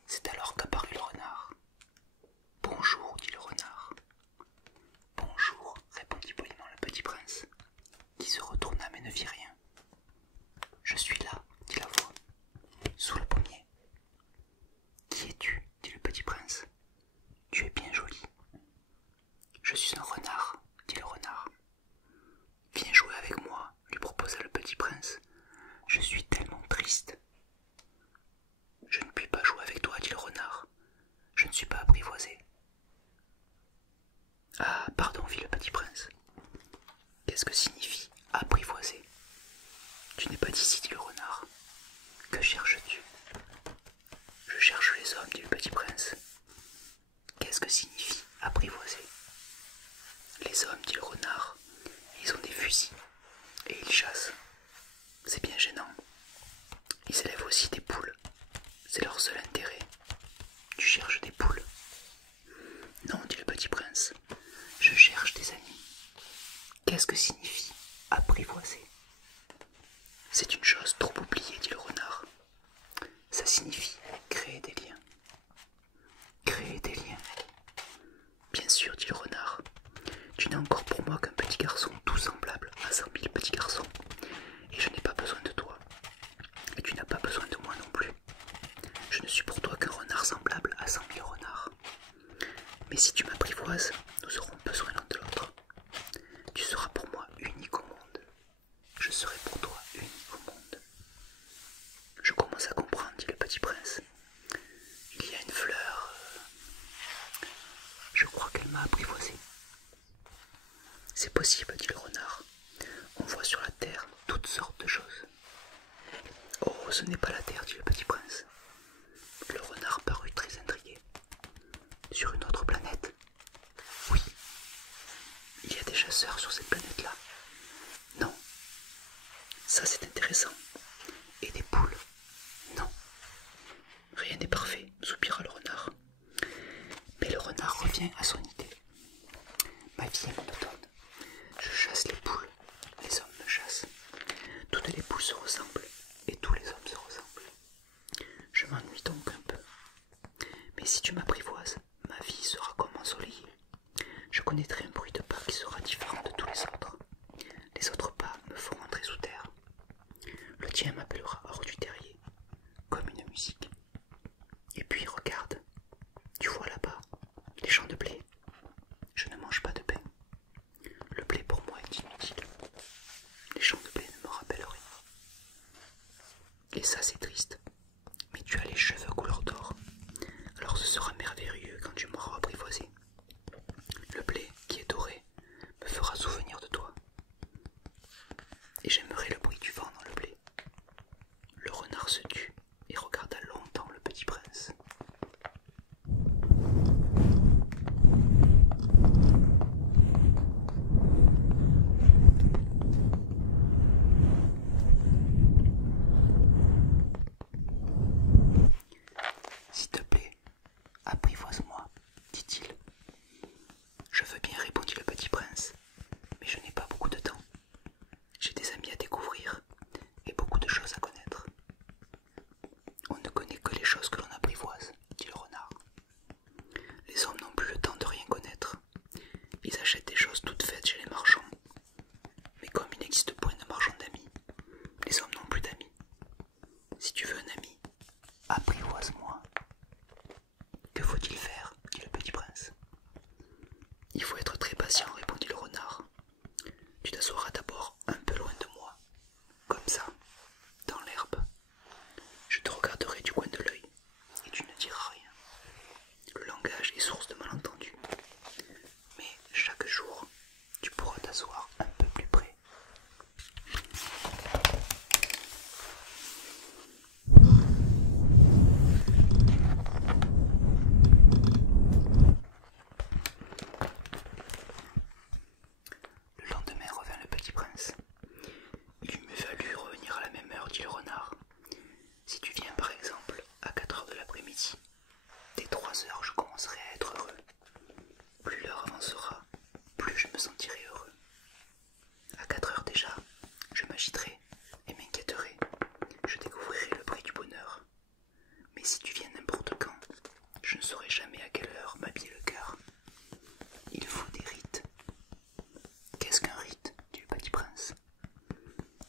C'est alors qu'apparut le renard. Bonjour, dit le renard. Bonjour, répondit poliment le petit prince, qui se retourna mais ne vit rien. Je suis là, dit la voix, sous le pommier. Qui es-tu, dit le petit prince. Tu es bien joli. Je suis un renard, dit le renard. Viens jouer avec moi, lui proposa le petit prince. Je suis tellement triste. Je ne puis pas jouer avec toi, dit le renard. Je ne suis pas apprivoisé. Ah, pardon, fit le petit prince. Qu'est-ce que signifie apprivoisé? Tu n'es pas d'ici, dit le renard. Que cherches-tu? Je cherche les hommes, dit le petit prince. Qu'est-ce que signifie apprivoiser? Les hommes, dit le renard, ils ont des fusils et ils chassent. C'est bien gênant. Ils élèvent aussi des poules. C'est leur seul intérêt. Tu cherches des poules? Non, dit le petit prince. Je cherche des amis. Qu'est-ce que signifie apprivoiser? C'est une chose trop oubliée, dit le renard. Ça signifie créer des liens. Créer des liens. Bien sûr, dit le renard. Tu n'es encore pour moi qu'un petit garçon tout semblable à 100 000 petits garçons. Et je n'ai pas besoin de toi. Et tu n'as pas besoin de moi non plus. Je ne suis pour toi qu'un renard semblable à 100 000 renards. Mais si tu m'apprivoises, nous aurons besoin l'un de l'autre. Tu seras pour moi unique au monde. Je serai pour toi unique au monde. Je commence à comprendre, dit le petit prince. Il y a une fleur. Je crois qu'elle m'a apprivoisé. C'est possible, dit le renard. On voit sur la terre toutes sortes de choses. Oh, ce n'est pas la terre, dit le petit prince. Le renard parut très intrigué. Sur une autre planète? Oui. Il y a des chasseurs sur cette planète-là? Non. Ça, c'est intéressant. Et des poules? Non. Rien n'est parfait, soupira le renard. Mais le renard revient à son idée. Ma vie est monotone. Je chasse les poules, les hommes me chassent. Toutes les poules se ressemblent et tous les hommes se ressemblent. Je m'ennuie donc un peu. Mais si tu m'apprivoises, ma vie sera comme ensoleillée. Je connaîtrai un bruit de pas qui sera différent de tous les autres. Les autres pas me feront entrer sous terre. Le tien m'appellera hors du terrier, comme une musique. Et puis regarde, tu vois là-bas, les champs de blé. Je ne mange pas de pain. Le blé pour moi est inutile. Les champs de blé ne me rappellent rien. Et ça c'est triste. Mais tu as les cheveux couleur d'or. Alors ce sera merveilleux quand tu m'auras apprivoisé. Le blé qui est doré me fera souvenir de toi. Et j'aimerais le bruit du vent dans le blé. Le renard se tut et regarda longtemps le petit prince. S'il te plaît, apprivoise-moi, dit-il. Je veux bien, répondit le petit prince, mais je n'ai pas beaucoup de temps. J'ai des amis à découvrir.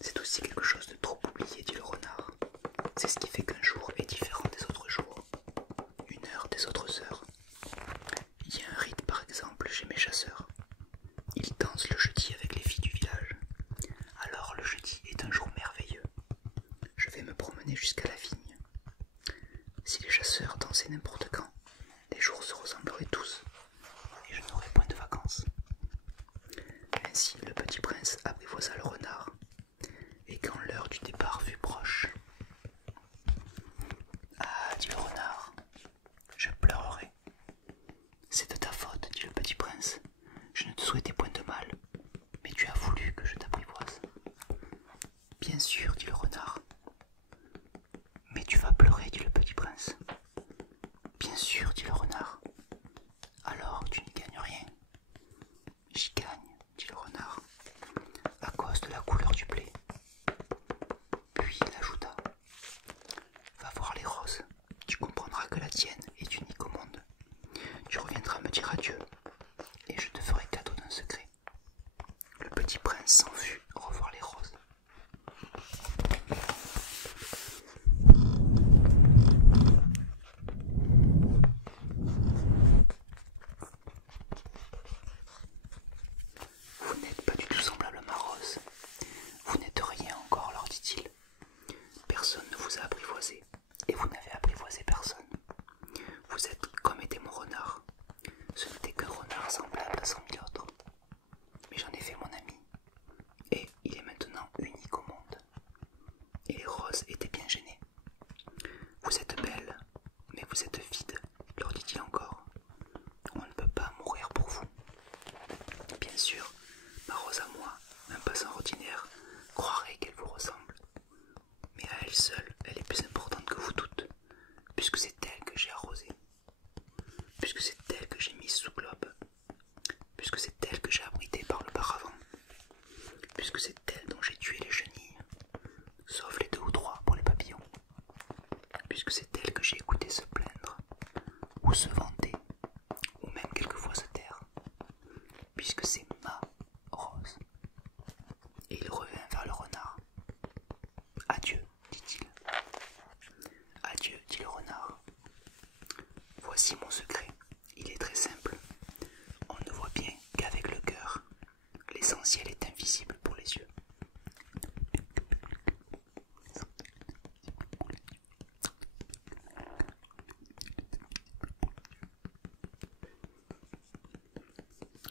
C'est aussi quelque chose de trop oublié, dit le renard. C'est ce qui fait qu'un jour est différent des autres jours, une heure des autres heures. Il y a un rite par exemple chez mes chasseurs. Ils dansent le jeudi avec les filles du village. Alors le jeudi est un jour merveilleux. Je vais me promener jusqu'à la vigne. Si les chasseurs dansaient n'importe quand, les jours se ressembleraient tous, et je n'aurais point de vacances. Ainsi le petit prince apprivoisa le renard, et quand l'heure du départ fut proche. Ah, dit le renard, je pleurerai. C'est de ta faute, dit le petit prince. Je ne te souhaitais point de mal, mais tu as voulu que je t'apprivoise. Bien sûr, dit le renard. Mais tu vas pleurer, dit le petit prince. Bien sûr, dit le renard. Alors tu n'y gagnes rien. J'y gagne, dit le renard, à cause de la couleur du blé. Puis il ajouta, va voir les roses, tu comprendras que la tienne est unique au monde. Tu reviendras me dire adieu, et je te ferai cadeau d'un secret. Le petit prince s'en fut revoir les roses. Vous n'êtes pas du tout semblable à ma rose. Vous n'êtes rien encore, leur dit-il. Personne ne vous a apprivoisé, et vous n'avez apprivoisé personne. Vous êtes comme était mon renard. Ce n'était qu'un renard semblable à 100 000 autres. Mais j'en ai fait mon ami, et il est maintenant unique au monde. Et les roses étaient bien gênées. Vous êtes belle, mais vous êtes vide, leur dit-il encore. On ne peut pas mourir pour vous. Bien sûr, ma rose à moi, un passant ordinaire, croirait qu'elle vous ressemble. Mais à elle seule, elle est plus importante que vous toutes, puisque c'est elle que j'ai arrosée, puisque c'est elle que j'ai mise sous globe, puisque c'est elle que j'ai abritée par le paravent, puisque c'est elle dont j'ai tué les chenilles, sauf les 2 ou 3 pour les papillons, puisque c'est elle que j'ai écouté se plaindre, ou se vanter, ou même quelquefois se taire, puisque c'est ma rose. Et il revint vers le renard. Adieu, dit-il. Adieu, dit le renard. Voici mon secret. Il est très simple. On ne voit bien qu'avec le cœur. L'essentiel est invisible pour les yeux.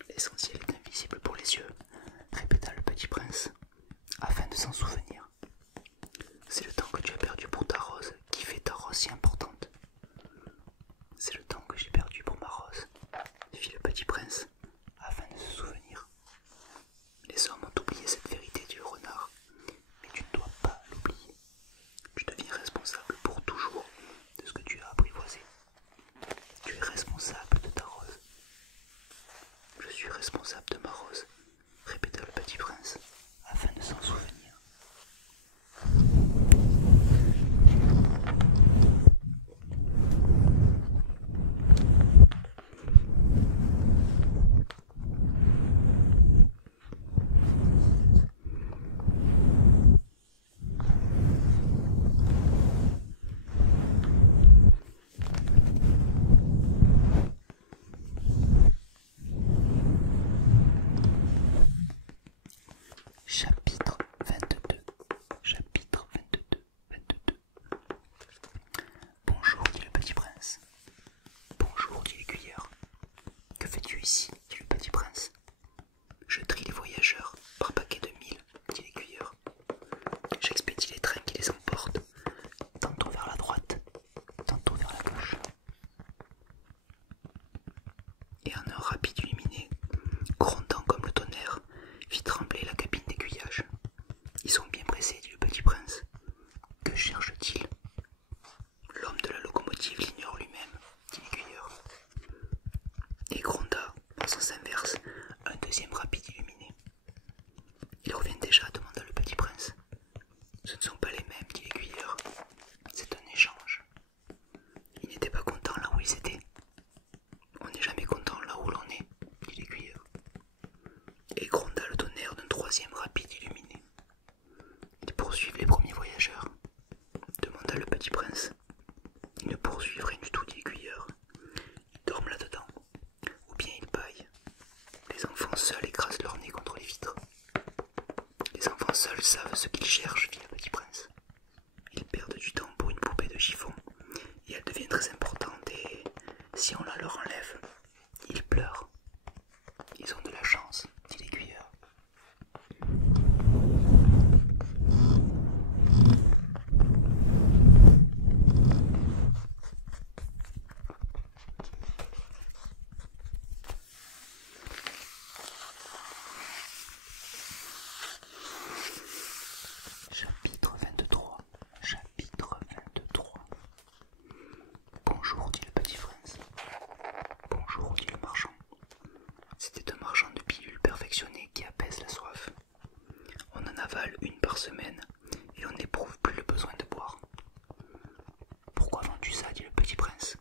L'essentiel est invisible pour les yeux, répéta le petit prince, afin de s'en souvenir. C'est le temps que tu as perdu pour ta rose qui fait ta rose si importante. C'est le temps que j'ai perdu pour ma rose, fit le petit prince, afin de se souvenir. Les hommes ont oublié cette vérité, dit le renard, mais tu ne dois pas l'oublier. Tu deviens responsable pour toujours de ce que tu as apprivoisé. Tu es responsable de ta rose. Je suis responsable de ma rose, répéta le petit prince, afin de s'en souvenir. Chapitre 22. Chapitre 22. Bonjour, dit le petit prince. Bonjour, dit l'écuyeur. Que fais-tu ici, dit le petit prince. Je trie les voyageurs par paquet de 1000, dit l'écuyeur. J'expédie les trains qui les emportent, tantôt vers la droite, tantôt vers la gauche. Et un heure rapide illuminé, grondant comme le tonnerre, fit trembler la cabine d'aiguillage. Ils sont bien pressés, dit le petit prince. Que cherche-t-il? L'homme de la locomotive l'ignore lui-même, dit l'écuyeur. Et gronda, en sens inverse, un deuxième rapide illuminé. Ils reviennent déjà, demanda le petit prince. Ce ne sont pas les mêmes, dit l'écuyeur. C'est un échange. Ils n'étaient pas contents là où ils étaient. On n'est jamais content là où l'on est, dit l'écuyeur. Et gronda le tonnerre d'un troisième rapide illuminé. poursuivre les premiers voyageurs? Demanda le petit prince. Ils ne poursuivent rien du tout, dit l'aiguilleur. Ils dorment là-dedans, ou bien ils paillent. Les enfants seuls écrasent leur nez contre les vitres. Les enfants seuls savent ce qu'ils cherchent, fit le petit prince. Ils perdent du temps pour une poupée de chiffon, et elle devient très importante, et si on la leur enlève, ils pleurent. Ils ont de la chance, dit l'aiguilleur. Chapitre 23. Chapitre 23. Bonjour, dit le petit prince. Bonjour, dit le marchand. C'était un marchand de pilules perfectionnées qui apaise la soif. On en avale une par semaine et on n'éprouve plus le besoin de boire. Pourquoi vends-tu ça, dit le petit prince.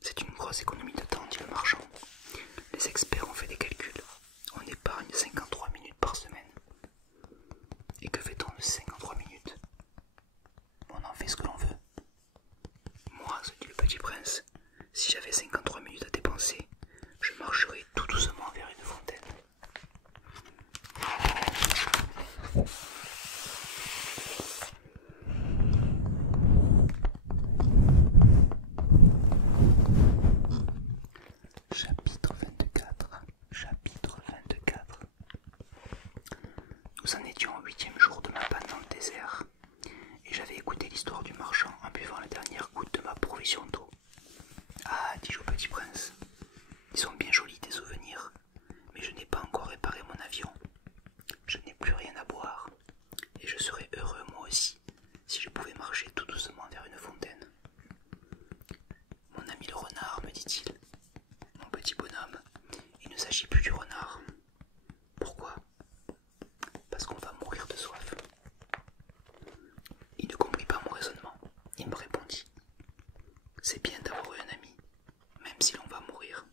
C'est une grosse économie de temps, dit le marchand. Les experts ont fait des calculs. On épargne 53 minutes par semaine. Et que fait-on de ces 53 minutes? On en fait ce que l'on veut. Moi, se dit le petit prince, si j'avais 53 minutes à dépenser, je marcherais tout doucement vers une fontaine. Chapitre 24. Chapitre 24. Nous en étions au 8e jour de ma panne dans le désert, et j'avais écouté l'histoire du marchand en buvant la dernière goutte de ma provision d'eau. Ah, dis-je au petit prince, ils sont bien jolis tes souvenirs, mais je n'ai pas encore réparé mon avion. Je n'ai plus rien à boire, et je serais heureux moi aussi si je pouvais marcher tout doucement vers une fontaine. Mon ami le renard, me dit-il. Mon petit bonhomme, il ne s'agit plus du renard. Pourquoi? Parce qu'on va mourir de soif. Il ne comprit pas mon raisonnement. Il me répondit. C'est bien d'avoir eu un ami, même si l'on va mourir.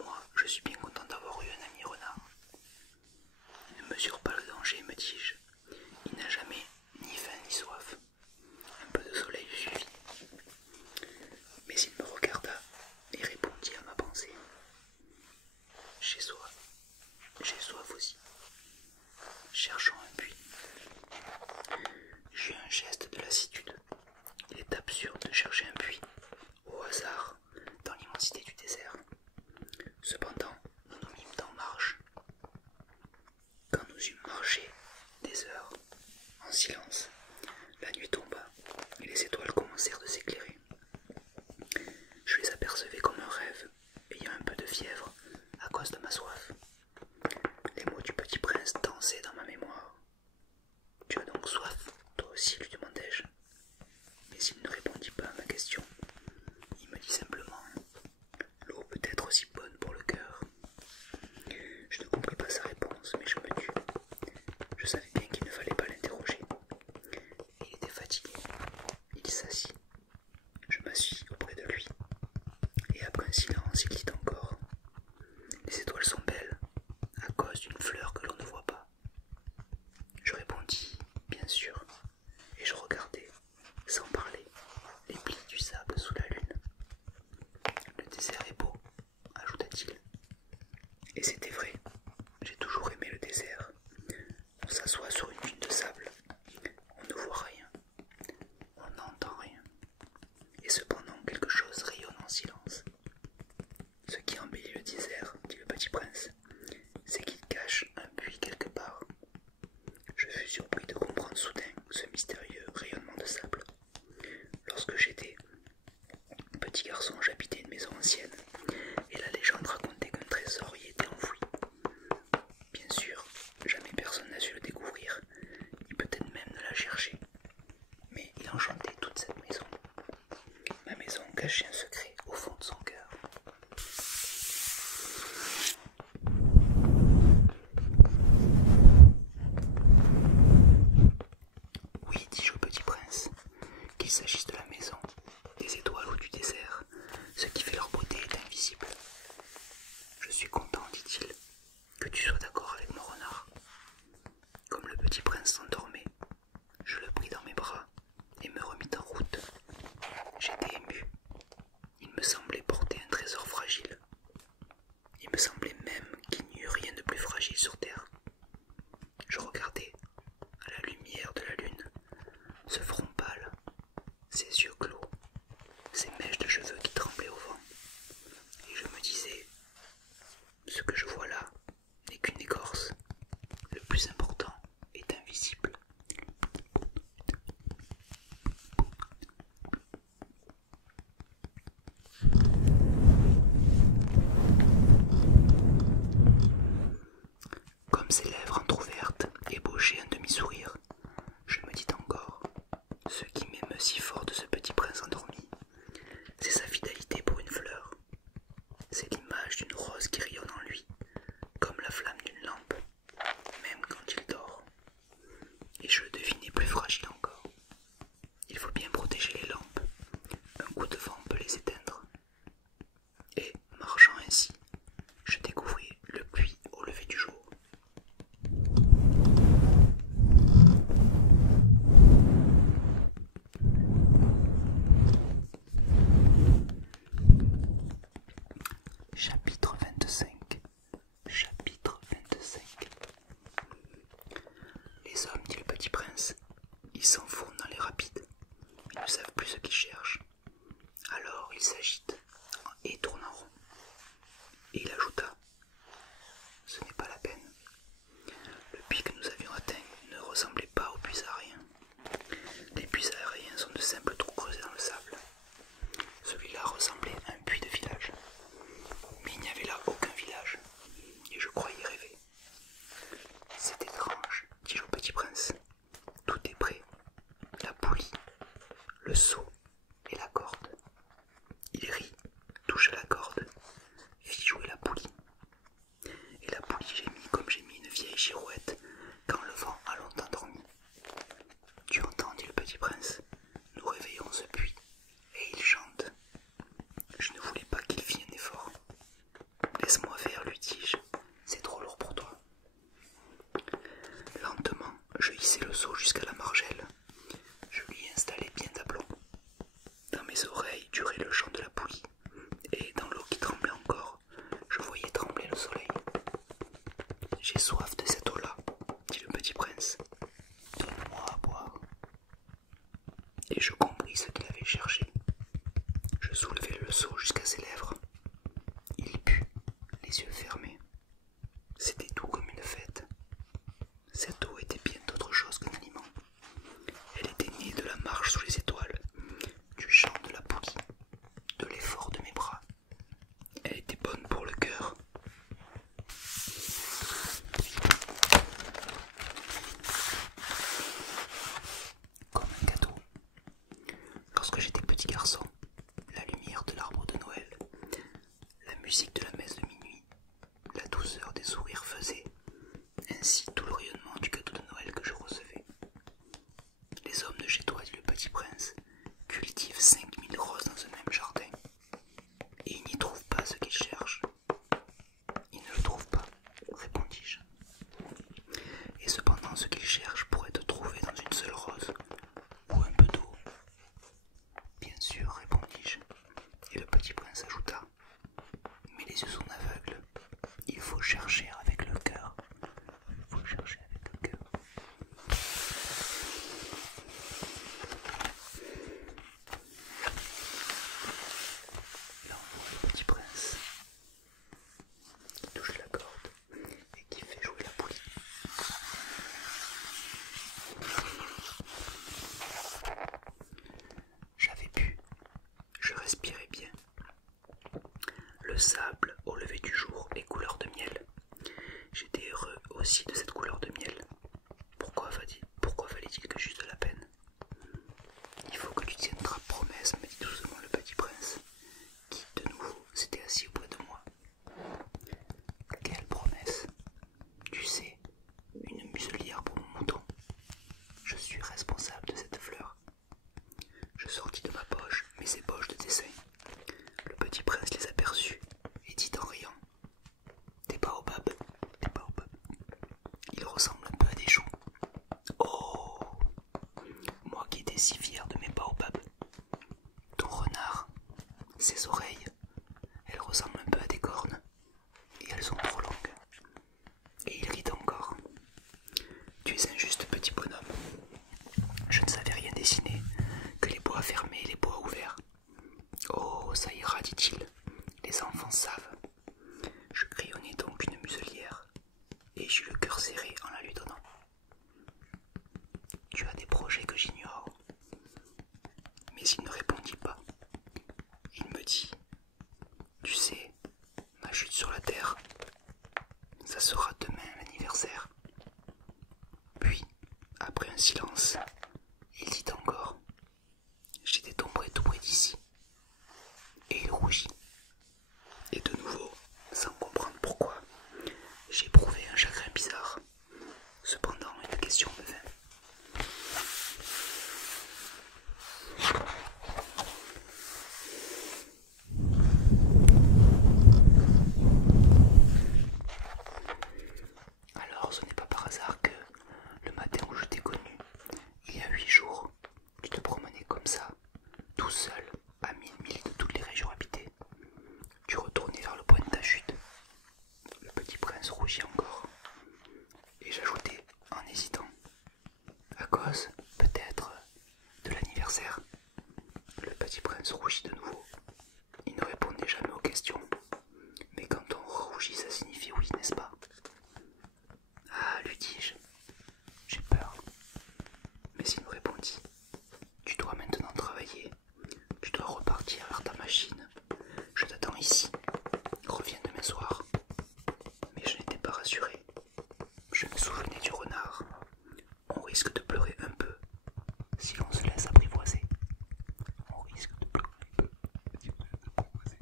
Moi, je suis bien content d'avoir eu un ami renard. Il ne mesure pas le danger, me dis-je. Il n'a jamais ni faim ni soif. Un peu de soleil lui suffit. Mais il me regarda et répondit à ma pensée. J'ai soif aussi. Cherchons un puits. J'eus un geste de lassitude. Il est absurde de chercher un puits, au hasard, dans l'immensité du désert. Cependant, nous nous mîmes en marche. Quand nous eûmes marché des heures, en silence, la nuit tomba et les étoiles commencèrent de s'éclairer. Je les apercevais comme un rêve, ayant un peu de fièvre à cause de ma soif. Les mots du petit prince dansaient dans ma mémoire. Tu as donc soif, toi aussi, lui demandai-je. Mais il ne répondit pas à ma question. Il me dit simplement « L'eau peut être aussi bonne pour le cœur. » Je ne compris pas sa réponse, mais je me tus. Je savais bien qu'il ne fallait pas l'interroger. Il était fatigué. Il s'assit. Je m'assis auprès de lui. Et après un silence, il dit encore « Les étoiles sont belles, à cause d'une fleur que l'on ne voit pas. » Je répondis « Bien sûr. » Et je regardais, sans parler, les plis du sable sous la lune. Le désert est beau, ajouta-t-il. Et c'était vrai, j'ai toujours aimé le désert. On s'assoit sur une dune de sable, on ne voit rien, on n'entend rien. Et cependant quelque chose rayonne en silence. Ce qui embellit le désert, dit le petit prince, c'est qu'il cache un puits quelque part. Je fus surpris de comprendre soudain ce mystérieux rayonnement de sable. Lorsque j'étais petit garçon, j'habitais une maison ancienne, et la légende racontait qu'un trésor y était enfoui. Bien sûr, jamais personne n'a su le découvrir, ni peut-être même ne l'a cherché. Mais il enchantait toute cette maison. Ma maison cachait un secret au fond de son cœur. Oui, dis-je au petit prince, qu'il s'agisse de la maison, des étoiles ou du désert, ce qui fait leur beauté est invisible. Je suis content, dit-il, que tu sois d'accord avec mon renard. Comme le petit prince s'endormait, lumière de la lune, ce front pâle, ses yeux clos, ses mèches de cheveux qui tremblaient au vent. Et je me disais, ce que je vois là n'est qu'une écorce. Le plus important est invisible. Comme ses lèvres entr'ouvertes ébauchaient un demi-sourire, je me dis encore, ce qui m'émeut si fort de ce petit prince endormi, c'est sa fidélité pour une fleur. C'est l'image d'une rose qui rayonne en lui, comme la flamme d'une lampe, même quand il dort. Et je le devinais plus fragile encore. Il faut bien protéger les lampes. Un coup de vent peut les éteindre. Et, marchant ainsi, je découvris le puits au lever du jour. Chapitre 25. Chapitre 25. Les hommes, dit le petit prince, ils s'enfournent dans les rapides. Ils ne savent plus ce qu'ils cherchent. Alors ils s'agitent et tournent en rond. Et il ajouta, ce n'est pas la peine. Le puits que nous avions atteint ne ressemblait pas aux puits aériens. Les puits aériens sont de simples trous creusés dans le sable. Celui-là ressemblait à un puits de village. Mais il n'y avait là aucun village, et je croyais rêver. C'est étrange, dit le petit prince. Tout est prêt. La poulie, le seau et la corde. Il rit, toucha la corde, fit jouer la poulie. Et la poulie gémit comme gémit une vieille girouette quand le vent a longtemps dormi. Tu entends, dit le petit prince, nous réveillons ce puits, et il chante. Je ne voulais pas qu'il fît un effort. Laisse-moi faire, lui dis-je, c'est trop lourd pour toi. Lentement, je hissai le seau jusqu'à la margelle. Je lui installai bien d'aplomb. Dans mes oreilles durait le chant de la poulie, et dans l'eau qui tremblait encore, je voyais trembler le soleil. J'ai soif de cette eau-là, dit le petit prince. Donne-moi à boire. Et je compris ce qu'il avait cherché. Je soulevai le seau jusqu'à ses lèvres. Il but, les yeux fermés. C'était doux comme une fête. Cette eau était bien autre chose qu'un aliment. Elle était née de la marche sous les étoiles, du chant de la poulie, de l'effort de mes bras. Elle était bonne pour le cœur. Comme un cadeau. Lorsque j'étais petit garçon, la lumière de l'arbre de Noël, la musique de la messe de minuit, la douceur des sourires faisaient ainsi tout le rayonnement du cadeau de Noël que je recevais. Les hommes de chez toi, dit le petit prince, cultivent 5000 roses dans un même jardin, et ils n'y trouvent pas ce qu'ils cherchent. Ils ne le trouvent pas, répondis-je. Et cependant, ce qu'ils cherchent pourrait être trouvé dans une seule rose, ou un peu d'eau. Bien sûr, répondis-je, et le petit prince ajouta, mais les yeux sont aveugles, il faut chercher avec le cœur. Il faut chercher avec le cœur. Là on voit le petit prince qui touche la corde et qui fait jouer la poulie. J'avais bu, je respirais bien. Le sable au lever du jour est couleur de miel. J'étais heureux aussi de cette couleur de miel. Pourquoi fallait-il que j'eusse de la peine? Il faut que tu tiennes ta promesse, me dit doucement le petit prince, qui, de nouveau, s'était assis auprès de moi. Quelle promesse? Tu sais, une muselière pour mon mouton. Je suis responsable de cette fleur. Je sortis de ma poche mes ébauches de dessin. Le petit prince les aperçut et dit en riant, des baobabs, des baobabs. Ils ressemblent un peu à des choux. Oh, moi qui étais si fier de mes baobabs. Ton renard, ses oreilles, elles ressemblent un peu à des cornes, et elles sont trop longues. Et il rit encore. Tu es un juste petit bonhomme. danger que j'ignore. Mais il ne répondit pas. Il me dit, tu sais, ma chute sur la terre, ça sera demain l'anniversaire. Puis, après un silence, il dit encore, j'étais tombé tout près d'ici. Et il rougit. Et de nouveau, sans comprendre pourquoi, j'éprouvais un chagrin bizarre. Cependant, une question me vint. Alors, ce n'est pas par hasard que le matin où je t'ai connu, il y a 8 jours, tu te promenais comme ça, tout seul, à 1000 milles de toutes les régions habitées. Tu retournais vers le point de ta chute. Le petit prince rougit encore. Et j'ajoutais, en hésitant, à cause, peut-être, de l'anniversaire. Le petit prince rougit de nouveau. Il ne répondait jamais aux questions. Mais quand on rougit, ça signifie oui, n'est-ce pas? Ah, lui dis-je, j'ai peur. Mais il me répondit, tu dois maintenant travailler. Tu dois repartir vers ta machine. Je t'attends ici. Reviens demain soir. Mais je n'étais pas rassuré. Je me souvenais du renard. On risque de pleurer un peu si l'on se laisse apprivoiser. On risque de pleurer un peu si on se laisse apprivoiser.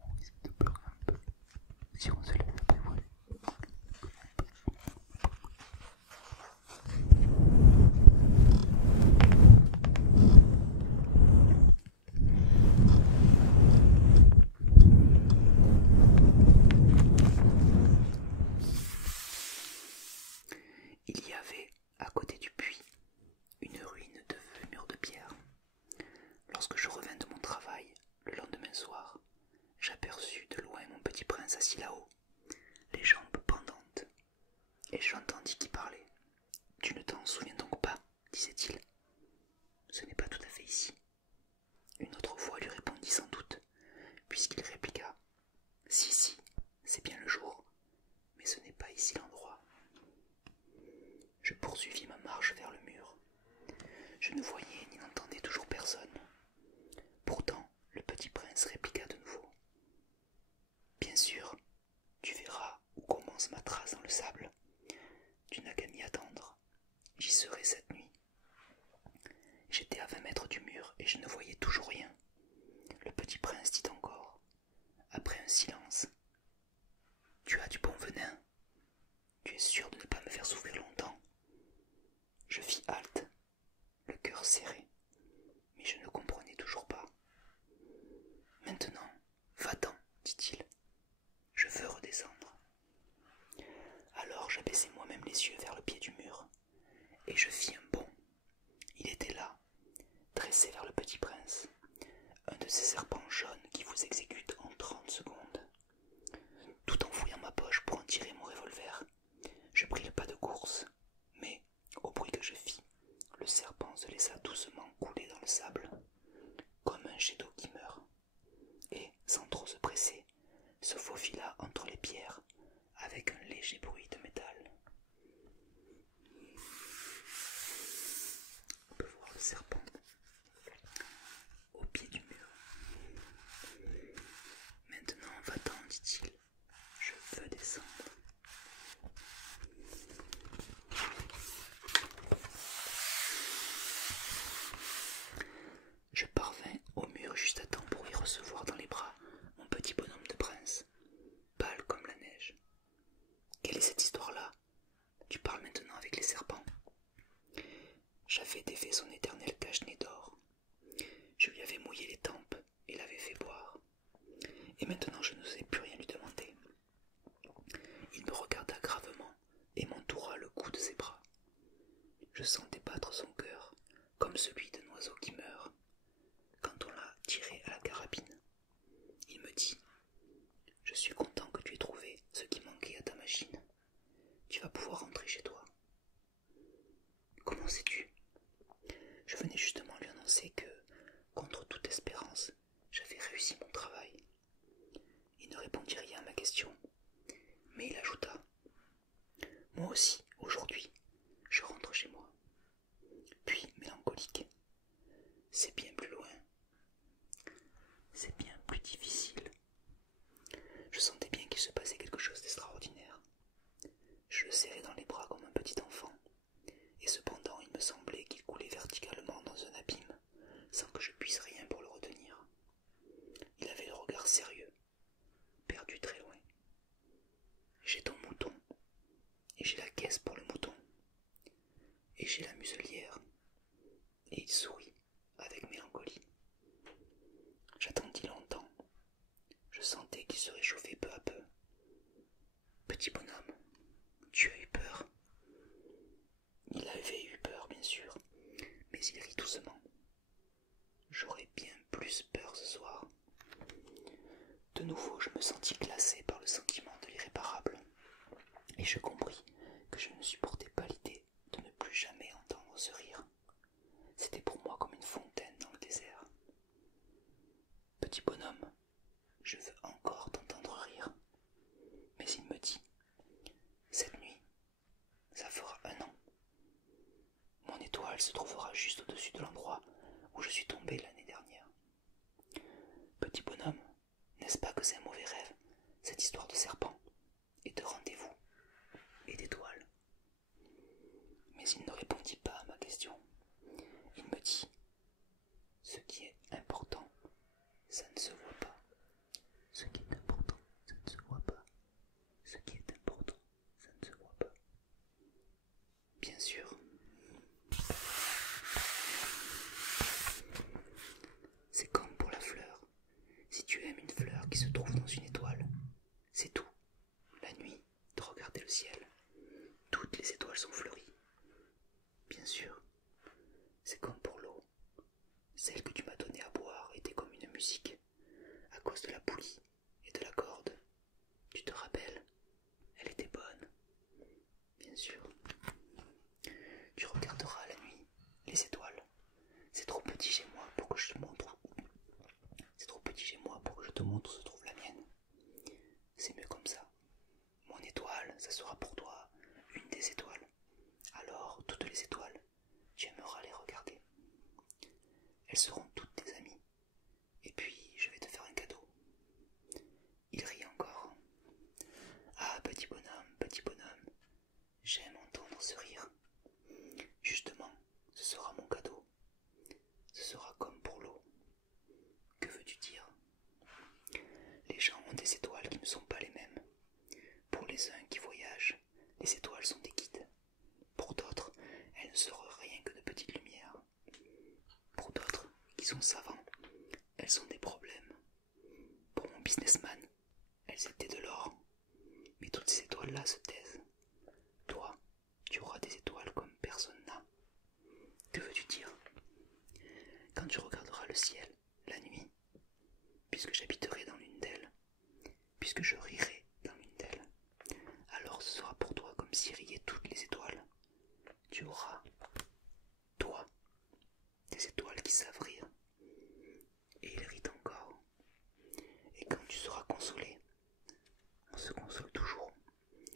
On risque de pleurer un peu si on se laisse apprivoiser. Il y avait, à côté du puits, une ruine de vieux mur de pierre. Lorsque je revins de mon travail, le lendemain soir, j'aperçus de loin mon petit prince assis là-haut, les jambes pendantes, et j'entendis qui parlait. « Tu ne t'en souviens donc pas ?» disait-il. « Ce n'est pas tout à fait ici. » Une autre voix lui répondit sans doute, puisqu'il répliqua. « Si, si, c'est bien le jour, mais ce n'est pas ici l'endroit. » Je poursuivis ma marche vers le mur. Je ne voyais ni n'entendais toujours personne. Pourtant, le petit prince répliqua de nouveau. « Bien sûr, tu verras où commence ma trace dans le sable. Tu n'as qu'à m'y attendre. J'y serai cette nuit. » J'étais à 20 mètres du mur et je ne voyais toujours rien. Le petit prince dit encore, après un silence, « Tu as du bon venin. Tu es sûr de ne pas me faire souffrir longtemps. » Je fis halte, le cœur serré, mais je ne comprenais toujours pas. « Maintenant, va-t'en, dit-il. Je veux redescendre. » Alors j'abaissai moi-même les yeux vers le pied du mur, et je fis un bond. Il était là, dressé vers le petit prince, un de ces serpents jaunes qui vous exécutent en 30 secondes. Tout en fouillant ma poche pour en tirer mon revolver, je pris le pas de course, mais, au bruit que je fis, le serpent se laissa doucement couler dans le sable, comme un jet d'eau qui meurt, et, sans trop se presser, se faufila entre les pierres avec un léger bruit de métal. On peut voir le serpent au pied du mur. « Maintenant, va-t'en, dit-il, je veux descendre. » Je parvins au mur juste à temps pour y recevoir dans les bras mon petit bonhomme de prince, pâle comme la neige. « Quelle est cette histoire-là? Tu parles maintenant avec les serpents. » J'avais défait son éternel cache-nez d'or. Je lui avais mouillé les tempes et l'avais fait boire. Et maintenant je n'osais plus rien lui demander. Il me regarda gravement et m'entoura le cou de ses bras. Je sentais battre son cœur comme celui d'un oiseau qui meurt quand on l'a tiré à la carabine. Il me dit, « Je suis content que tu aies trouvé ce qui manquait à ta machine. Tu vas pouvoir rentrer chez toi. » Comment sais-tu? Je venais justement lui annoncer que, contre toute espérance, j'avais réussi mon travail. Il ne répondit rien à ma question, mais il ajouta, « Moi aussi, aujourd'hui, je rentre chez moi. » muselière, et il sourit avec mélancolie. J'attendis longtemps. Je sentais qu'il se réchauffait peu à peu. Petit bonhomme, tu as eu peur? Il avait eu peur, bien sûr, mais il rit doucement. J'aurais bien plus peur ce soir. De nouveau, je me sentis glacé par le sentiment de l'irréparable, et je compris que je ne supportais pas l'idée de ne plus jamais entendre ce rire. C'était pour moi comme une fontaine dans le désert. Petit bonhomme, je veux encore t'entendre rire. Mais il me dit, cette nuit, ça fera 1 an. Mon étoile se trouvera juste au-dessus de l'endroit où je suis tombé l'année dernière. Petit bonhomme, n'est-ce pas que c'est un mauvais rêve, cette histoire de serpent, et de rendez-vous, et d'étoiles? Mais il ne répondit pas à ma question. Il me dit, ce qui est important, ça ne se voit pas. Ce qui est important, ça ne se voit pas. Ce qui est important, ça ne se voit pas. Bien sûr. C'est comme pour la fleur. Si tu aimes une fleur qui se trouve dans une étoile, c'est tout. La nuit, de regarder le ciel. Toutes les étoiles sont fleuries. Bien sûr. C'est comme pour l'eau. Celle que tu m'as donnée à boire était comme une musique, à cause de la poulie et de la corde. Tu te rappelles? Elle était bonne. Bien sûr. Tu regarderas la nuit les étoiles. C'est trop petit chez moi pour que je te montre. C'est trop petit chez moi pour que je te montre où se trouve la mienne. C'est mieux comme ça. Mon étoile, ça sera pour toi une des étoiles. Alors, toutes les étoiles, tu aimeras les regarder. Elles seront toutes tes amies. Et puis, je vais te faire un cadeau. Il rit encore. Ah, petit bonhomme, j'aime entendre ce rire. Justement, ce sera mon cadeau. Ce sera comme pour l'eau. Que veux-tu dire? Les gens ont des étoiles qui ne sont pas les mêmes. Pour les uns qui voyagent, les étoiles sont des guides. Pour d'autres, elles ne seront rien que de petites lumières. Pour d'autres, qui sont savants, elles sont des problèmes. Pour mon businessman, elles étaient de l'or. Mais toutes ces étoiles-là se taisent. Toi, tu auras des étoiles comme personne n'a. Que veux-tu dire? Quand tu regarderas le ciel, la nuit, puisque j'habiterai dans l'une d'elles, puisque je rirai dans l'une d'elles, alors ce sera pour toi comme si riaient toutes les étoiles. Tu auras, toi, des étoiles qui savent rire. Et il rit encore. Et quand tu seras consolé, on se console toujours.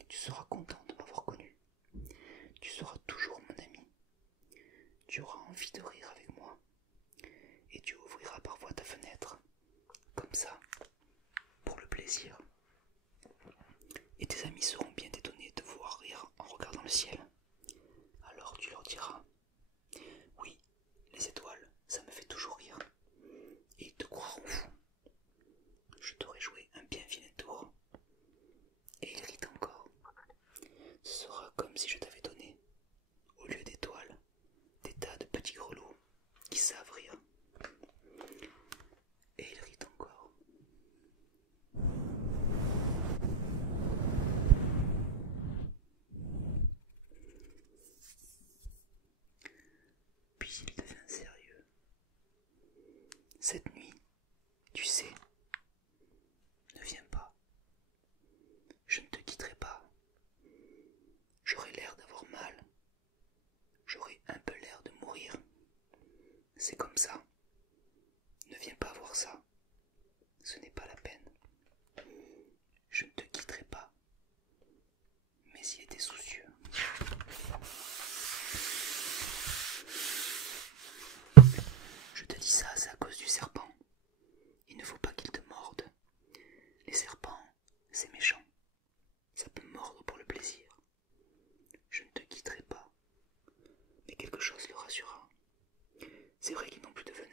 Tu seras content de m'avoir connu. Tu seras toujours mon ami. Tu auras envie de rire avec moi. Et tu ouvriras parfois ta fenêtre, comme ça, pour le plaisir. Et tes amis seront bien étonnés de voir rire en regardant le ciel. Alors tu leur diras, oui, les étoiles, ça me fait toujours rire. Et ils te croiront fou. Je t'aurai joué un bien vilain tour. Et il rit encore. Ce sera comme si je t'avais donné, au lieu d'étoiles, des tas de petits grelots qui savent rire. Et il rit encore. Puis il devint sérieux. Cette nuit, tu sais, ne viens pas. Je ne te quitterai pas. J'aurai l'air d'avoir mal. J'aurai un peu l'air de mourir. C'est comme ça. Ne viens pas voir ça. Ce n'est pas la peine. Je ne te quitterai pas. Mais il était soucieux. Je te dis ça, c'est à cause du serpent. Il ne faut pas qu'il te morde. Les serpents, c'est méchant. Ça peut mordre pour le plaisir. Je ne te quitterai pas. Mais quelque chose le rassura. C'est vrai qu'ils n'ont plus de venin.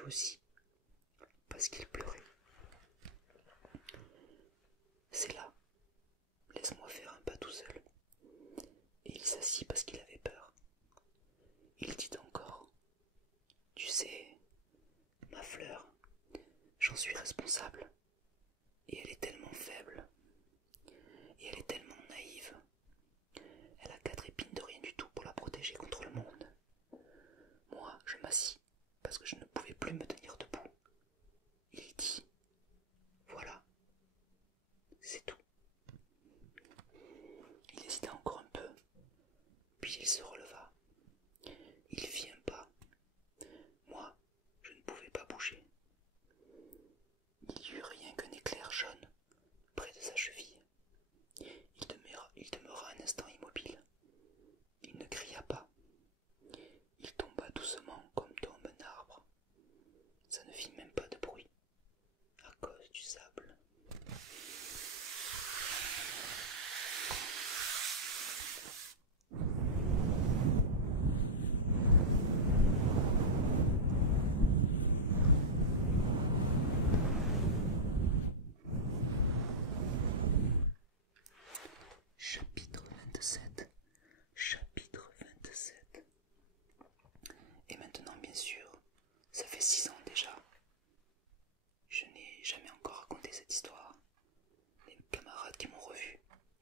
yeux aussi, parce qu'il pleurait. C'est là, laisse-moi faire un pas tout seul. Et il s'assit parce qu'il avait peur. Il dit encore, tu sais, ma fleur, j'en suis responsable. Et elle est tellement faible. Et elle est tellement naïve. Elle a 4 épines de rien du tout pour la protéger contre le monde. Moi, je m'assis parce que je ne pouvais plus me tenir debout. Il dit, voilà, c'est tout. Il hésita encore un peu, puis il se releva. Il fit un pas. Moi, je ne pouvais pas bouger. Il y eut rien qu'un éclair jaune près de sa cheville. Il demeura un instant immobile. Il ne cria pas. Il tomba doucement comme tombe un arbre. Ça ne fit même pas de bruit, à cause du sable. Chapitre 27. Chapitre 27. Et maintenant, bien sûr, ça fait 6 ans déjà. Je n'ai jamais encore raconté cette histoire. Les camarades qui m'ont revu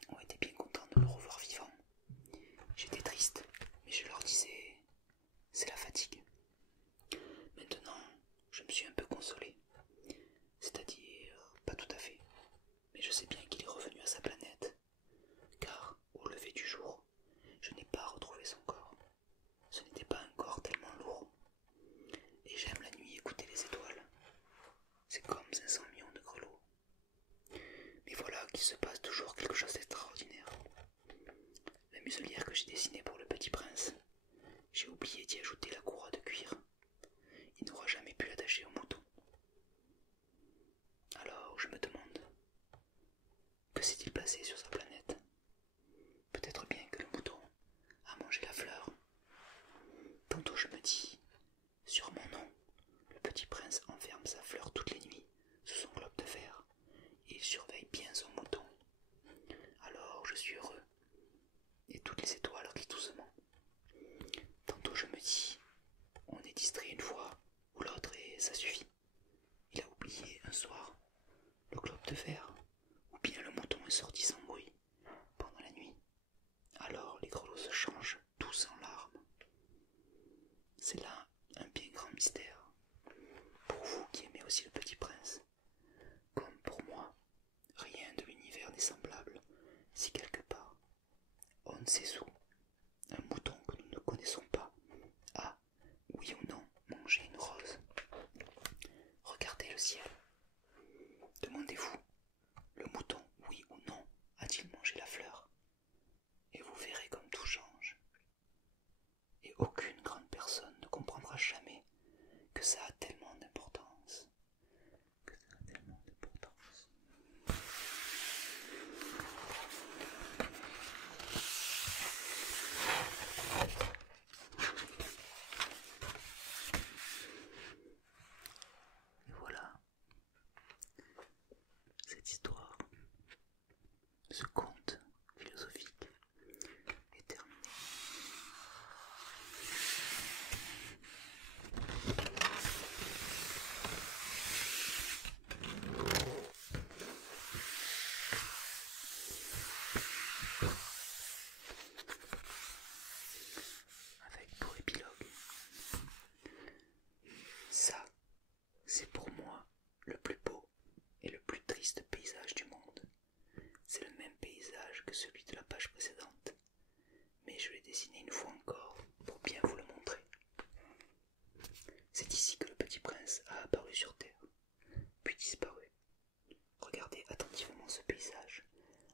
ont été bien contents de me revoir vivant. J'étais triste, mais je leur disais, c'est la fatigue. Maintenant, je me suis un peu consolé. C'est-à-dire, pas tout à fait. Mais je sais bien qu'il est revenu à sa planète. Car, au lever du jour, je n'ai pas retrouvé son corps. Ce n'était pas un corps tellement lourd. Et j'aime la nuit écouter les étoiles. C'est comme 500 millions de grelots. Mais voilà qu'il se passe toujours quelque chose d'extraordinaire. La muselière que j'ai dessinée pour le petit prince, j'ai oublié d'y ajouter la courroie de cuir. Il n'aura jamais pu l'attacher au mouton. Alors je me demande, que s'est-il passé sur sa planète? Peut-être bien que le mouton a mangé la fleur. Tantôt je me dis, sur mon nom, le petit prince enferme sa fleur toutes les nuits sous son globe de verre et il surveille bien son mouton. Alors je suis heureux et toutes les étoiles glissent doucement. Tantôt je me dis, on est distrait une fois ou l'autre et ça suffit. Il a oublié un soir le globe de verre, ou bien le mouton est sorti sans bruit pendant la nuit. Alors les grelots se changent tous en larmes. C'est là un bien grand mystère. Pour vous qui aimez aussi le petit prince, comme pour moi, rien de l'univers n'est semblable si quelque part, on ne sait où, un mouton que nous ne connaissons pas a, oui ou non, mangé une rose. Regardez le ciel. Demandez-vous, le mouton, oui ou non, a-t-il mangé la fleur? Et vous verrez comme tout change. Et aucune grande personne ne comprendra jamais que ça a tellement d'importance. Que ça a tellement d'importance. Et voilà, cette histoire, ce conte philosophique est terminé. Avec pour épilogue, ça, c'est pour moi le plus beau et le plus triste paysage du monde. C'est le même paysage que celui de la page précédente, mais je l'ai dessiné une fois encore pour bien vous le montrer. C'est ici que le petit prince a apparu sur terre, puis disparu. Regardez attentivement ce paysage,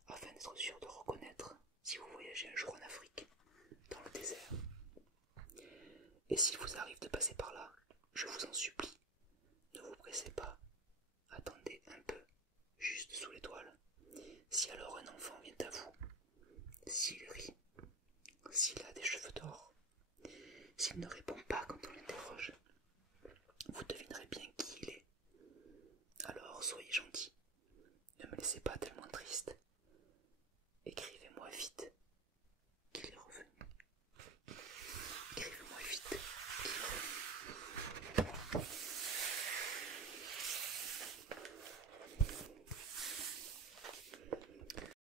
afin d'être sûr de reconnaître si vous voyagez un jour en Afrique, dans le désert. Et s'il vous arrive de passer par là, je vous en supplie, ne vous pressez pas, attendez un peu, juste sous l'étoile. Si alors un enfant vient à vous, s'il rit, s'il a des cheveux d'or, s'il ne répond pas quand on l'interroge, vous devinerez soyez gentil. Ne me laissez pas tellement triste.